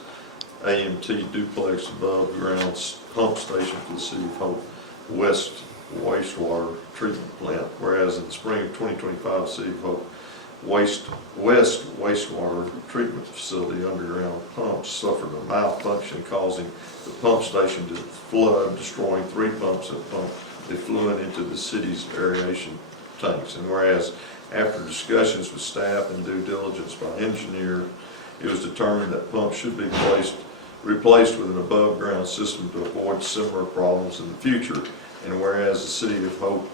AMT duplex above ground pump station for the City of Hope West wastewater treatment plant. Whereas in the spring of 2025, the City of Hope West wastewater treatment facility underground pumps suffered a malfunction causing the pump station to flood, destroying 3 pumps that pump the effluent into the city's aeration tanks. And whereas after discussions with staff and due diligence by engineers, it was determined that pumps should be placed replaced with an above-ground system to avoid similar problems in the future. And whereas the City of Hope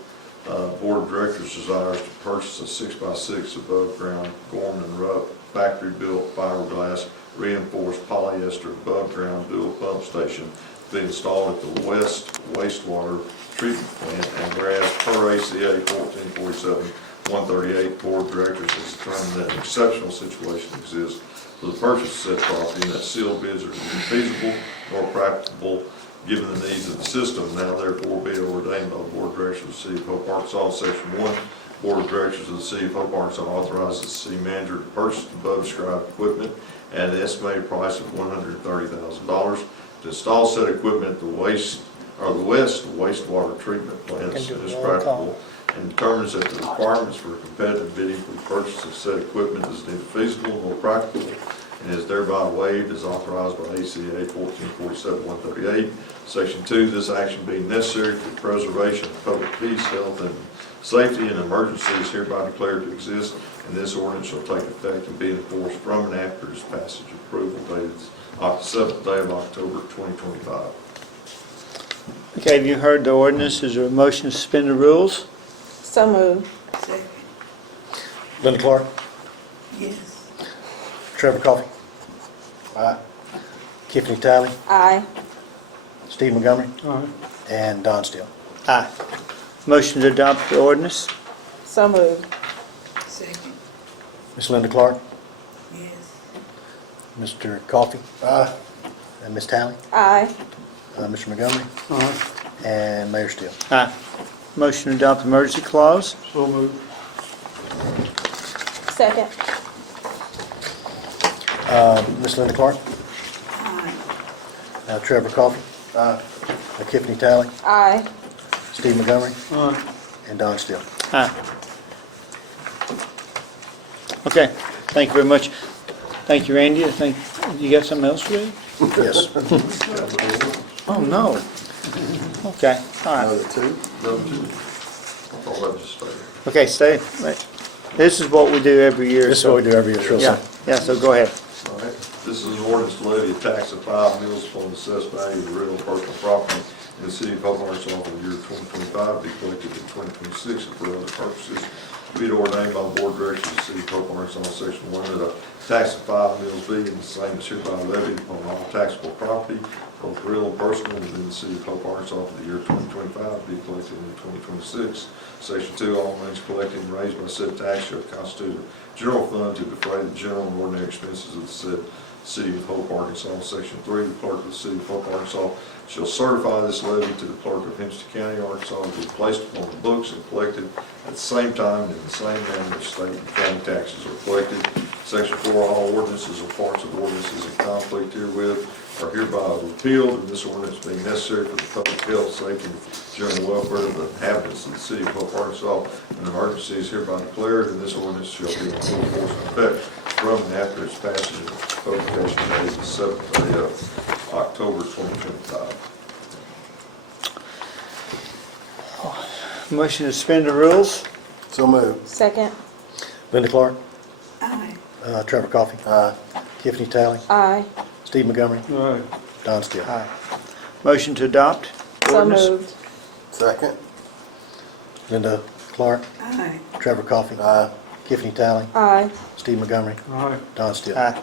Board of Directors desires to purchase a 6x6 above-ground Gorman Rupp factory-built fiberglass reinforced polyester above-ground dual pump station to be installed at the West Wastewater Treatment Plant, and whereas per ACA 1447-138, Board of Directors has determined that an exceptional situation exists for the purchase of said property and that sealed bids are neither feasible nor practicable given the needs of the system. Now therefore be it ordained by the Board of Directors of the City of Hope, Arkansas, Section 1, Board of Directors of the City of Hope, Arkansas authorizes the city manager to purchase the above described equipment at an estimated price of $130,000 to install said equipment at the West Wastewater Treatment Plant as soon as practical, and determines that the requirements for competitive bidding for the purchase of said equipment is neither feasible nor practical, and is thereby waived as authorized by ACA 1447-138. Section 2, this action being necessary for the preservation of public peace, health, and safety, and emergency is hereby declared to exist, and this ordinance shall take effect and be enforced from and after its passage and approval dated the 7th day of October 2025. Okay, have you heard the ordinance? Is there a motion to suspend the rules? So moved. Second. Linda Clark, Yes. Trevor Coffey. Aye. Tiffany Talley, Aye. Steve Montgomery, Aye. and Don Steele. Aye. Motion to adopt the ordinance? So moved. Second. Miss Linda Clark, Yes. Mr. Coffey. Aye. And Miss Talley, Aye. Mr. Montgomery, Aye. and Mayor Steele. Aye. Motion to adopt the emergency clause? So moved. Second. Miss Linda Clark, Aye. Trevor Coffey. Tiffany Talley, Aye. Steve Montgomery, Aye. and Don Steele. Aye. Okay, thank you very much. Thank you, Randy. I think, you got something else to read? Yes. Oh, no. Okay, all right. Another two? I'll let you stay. Okay, stay. This is what we do every year. This is what we do every year, sure. Yeah, yeah, so go ahead. All right. This is an ordinance to levy a tax of 5 mills upon the assessed value of the real and personal property in the city of Hope, Arkansas for the year 2025, be collected in 2026 and for other purposes. Be it ordained by the Board of Directors of the city of Hope, Arkansas, Section 1, that a tax of 5 mills be and the same is hereby levied upon all taxable property, both real and personal, within the city of Hope, Arkansas for the year 2025, be collected in 2026. Section 2, all monies collected and raised by said tax shall constitute a general fund to defray the general and ordinary expenses of the said City of Hope, Arkansas. Section 3, the clerk of the City of Hope, Arkansas shall certify this levy to the clerk of Hempstead County, Arkansas, to be placed upon the books and collected at the same time and in the same manner as state and county taxes are collected. Section 4, all ordinances or parts of ordinances in conflict herewith are hereby repealed, and this ordinance being necessary for the public health, safety, and general welfare of the inhabitants of the City of Hope, Arkansas, an emergency is hereby declared, and this ordinance shall be in full force and effect from and after its passage and publication date the 7th day of October 2025. Motion to suspend the rules? So moved. Second. Linda Clark, Aye. Trevor Coffey. Tiffany Talley, Aye. Steve Montgomery, Aye. Don Steele. Aye. Motion to adopt So ordinance? moved. Second? Linda Clark, Aye. Trevor Coffey. Tiffany Talley, Aye. Steve Montgomery, Aye. Don Steele. Aye.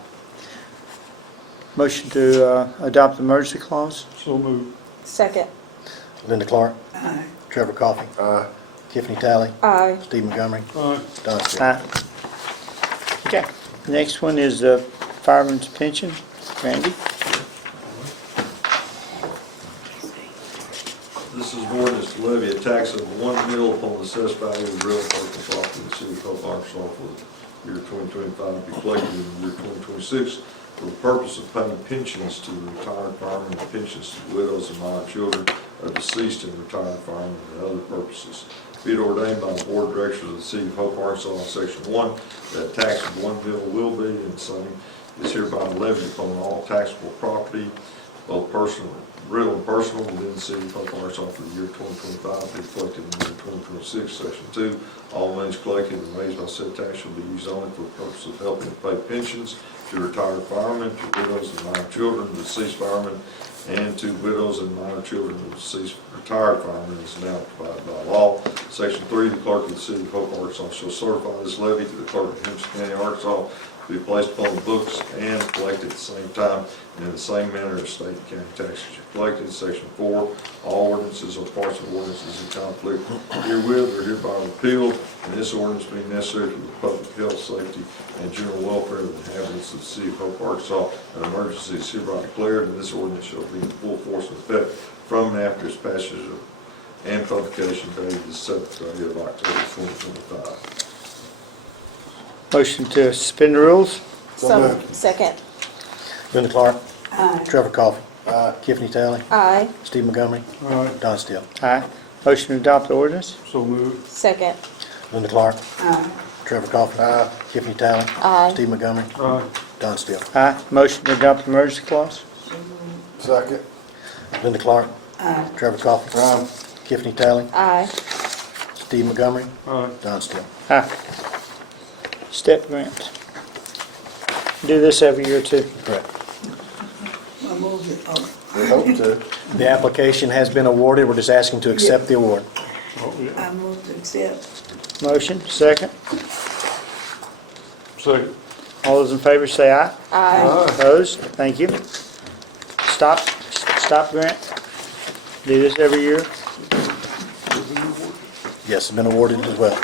Motion to adopt the emergency clause? So moved. Second. Linda Clark, Aye. Trevor Coffey. Tiffany Talley, Aye. Steve Montgomery, Aye. Don Steele. Aye. Okay, next one is the fireman's pension. Randy? This is an ordinance to levy a tax of 1 mil upon the assessed value of real and personal property in the city of Hope, Arkansas for the year 2025, be collected in the year 2026 for the purpose of paying pensions to the retired firemen and pensions to the widows and minor children of deceased and retired firemen and other purposes. Be it ordained by the Board of Directors of the City of Hope, Arkansas, in Section 1, that tax of 1 mil will be, and the same is hereby levied upon all taxable property, both personal real and personal within the city of Hope Arkansas for the year 2025 reflected in the year 2026, section 2. All monies collected and raised by said tax will be used only for the purpose of helping to pay pensions to retired firemen, to widows and minor children of deceased firemen, and to widows and minor children of deceased retired firemen as now provided by law. Section 3, the clerk of the city of Hope, Arkansas shall certify this levy to the clerk of Henderson County, Arkansas, to be placed upon the books and collected at the same time and in the same manner as state and county taxes are collected. Section 4, all ordinances or parts of ordinances in conflict herewith are hereby repealed, and this ordinance being necessary for the public health, safety, and general welfare of the inhabitants of the city of Hope, Arkansas. An emergency is hereby declared, and this ordinance shall be in full force and effect from and after its passage and publication dated the 7th day of October 2025. Motion to suspend the rules? So Second. Linda Clark, Aye. Trevor Coffey, Tiffany Talley, Aye. Steve Montgomery, Aye. Don Steele. Aye. Motion to adopt the ordinance? So moved. Second. Linda Clark, Aye. Trevor Coffey, Tiffany Talley, Aye. Steve Montgomery, Aye. Don Steele. Aye. Motion to adopt the emergency clause? Second. Linda Clark, Aye. Trevor Coffey, Tiffany Talley, Aye. Steve Montgomery, Aye. Don Steele. Aye. Step grant. Do this every year too. Correct. I move it. Oh, We hope to. The application has been awarded. We're just asking to accept the award. Oh, yeah. I move to accept. Motion, second. Second. All those in favor say aye. Aye. Opposed? Thank you. Stop grant. Do this every year. Yes, it's been awarded as well.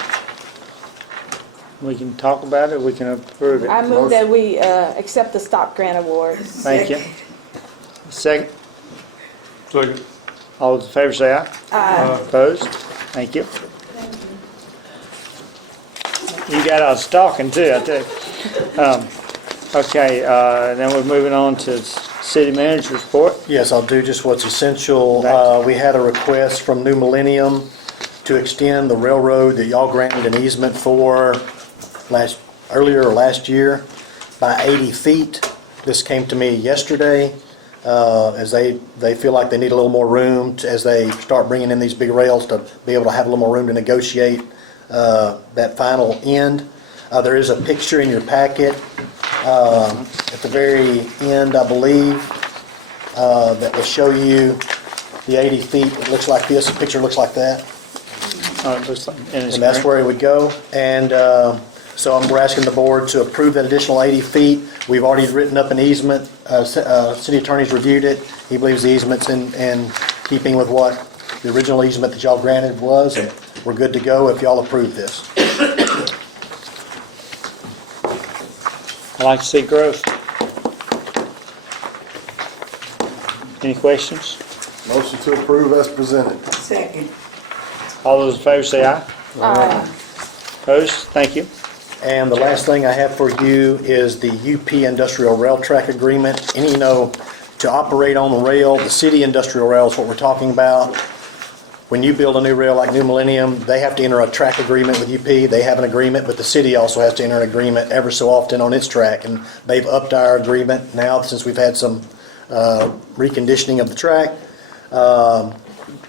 We can talk about it, we can approve it. I move that we accept the stop grant award. Thank you. Second. Second. All those in favor say aye. Aye. Opposed? Thank you. You got us talking too, I tell you. Okay, then we're moving on to city manager's report. Yes, I'll do just what's essential. We had a request from New Millennium to extend the railroad that y'all granted an easement for earlier or last year by 80 feet. This came to me yesterday, as they feel like they need a little more room as they start bringing in these big rails to be able to have a little more room to negotiate that final end. There is a picture in your packet at the very end, I believe, that will show you the 80 feet. It looks like this. The picture looks like that. It looks like, And that's where it would go. And so we're asking the board to approve that additional 80 feet. We've already written up an easement. City attorney's reviewed it. He believes the easement's in keeping with what the original easement that y'all granted was. And we're good to go if y'all approve this. I like to see growth. Any questions? Motion to approve as presented. Second. All those in favor say aye. Aye. Opposed? Thank you. And the last thing I have for you is the UP Industrial Rail Track Agreement. And to operate on the rail, the city industrial rail is what we're talking about. When you build a new rail like New Millennium, they have to enter a track agreement with UP. They have an agreement, but the city also has to enter an agreement ever so often on its track. And they've upped our agreement now since we've had some reconditioning of the track.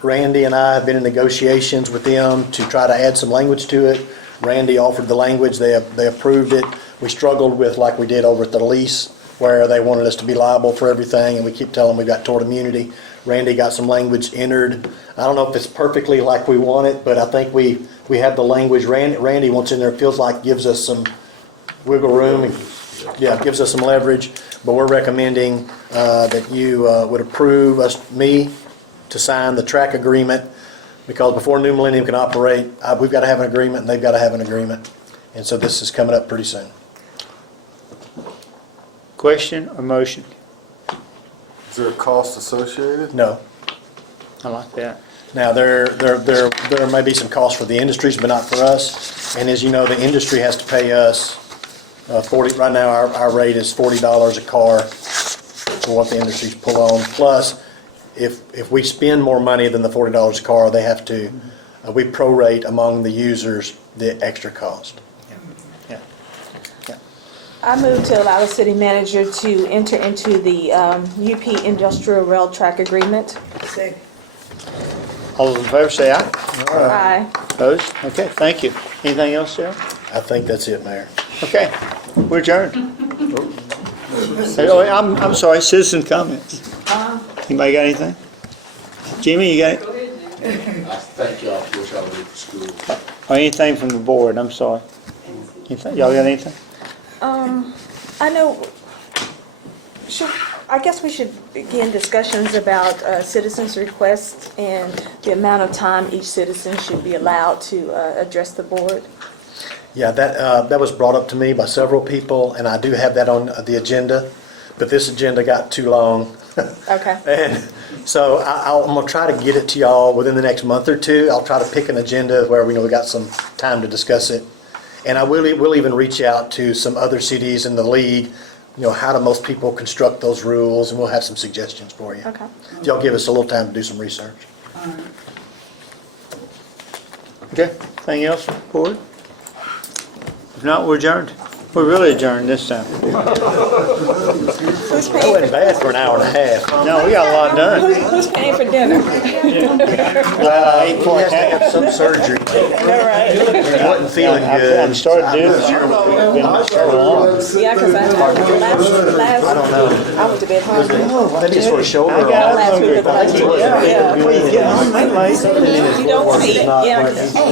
Randy and I have been in negotiations with them to try to add some language to it. Randy offered the language, they approved it. We struggled with, like we did over at the lease, where they wanted us to be liable for everything, and we keep telling them we got tort immunity. Randy got some language entered. I don't know if it's perfectly like we want it, but I think we have the language Randy wants in there. It feels like gives us some wiggle room and gives us some leverage. But we're recommending that you would approve me to sign the track agreement, because before New Millennium can operate, we've got to have an agreement and they've got to have an agreement. And so this is coming up pretty soon. Question or motion? Is there a cost associated? No. I like that. Now, there may be some costs for the industries, but not for us. And as you know, the industry has to pay us right now our rate is $40 a car for what the industries pull on. Plus, if we spend more money than the $40 a car, they have to, we prorate among the users the extra cost. Yeah. I move to allow the city manager to enter into the UP Industrial Rail Track Agreement. Second. All those in favor say aye. Aye. Opposed? Okay, thank you. Anything else, Sarah? I think that's it, Mayor. Okay, we're adjourned. Oh, I'm sorry, citizen comments. Anybody got anything? Jimmy, you got it? I thank y'all for what y'all do for school. Or anything from the board, I'm sorry. Anything? Y'all got anything? I know, I guess we should begin discussions about citizens' requests and the amount of time each citizen should be allowed to address the board. Yeah, that was brought up to me by several people, and I do have that on the agenda, but this agenda got too long. Okay. And so I'm gonna try to get it to y'all within the next month or two. I'll try to pick an agenda where we got some time to discuss it. And we'll even reach out to some other cities in the league, how do most people construct those rules, and we'll have some suggestions for you. Okay. If y'all give us a little time to do some research. Okay, anything else, board? If not, we're adjourned. We're really adjourned this time. Who's That paying wasn't bad for an hour and a half. No, we got a lot done. Who's paying for dinner? Glad I ate He for has to it. have some surgery. All right. He wasn't feeling good. I'm starting to do it. Been so long. Yeah, because last, I don't know. I went to bed hungry. I think it's for a shoulder. I got Last hungry. week of the last week. Yeah. What are you getting hungry late? You don't sit,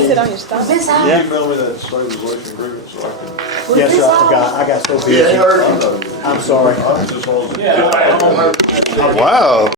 sit on your stomach. Can you email me that stabilization agreement so I can? Yes, sir, I got so busy. I'm sorry. I was just. Wow.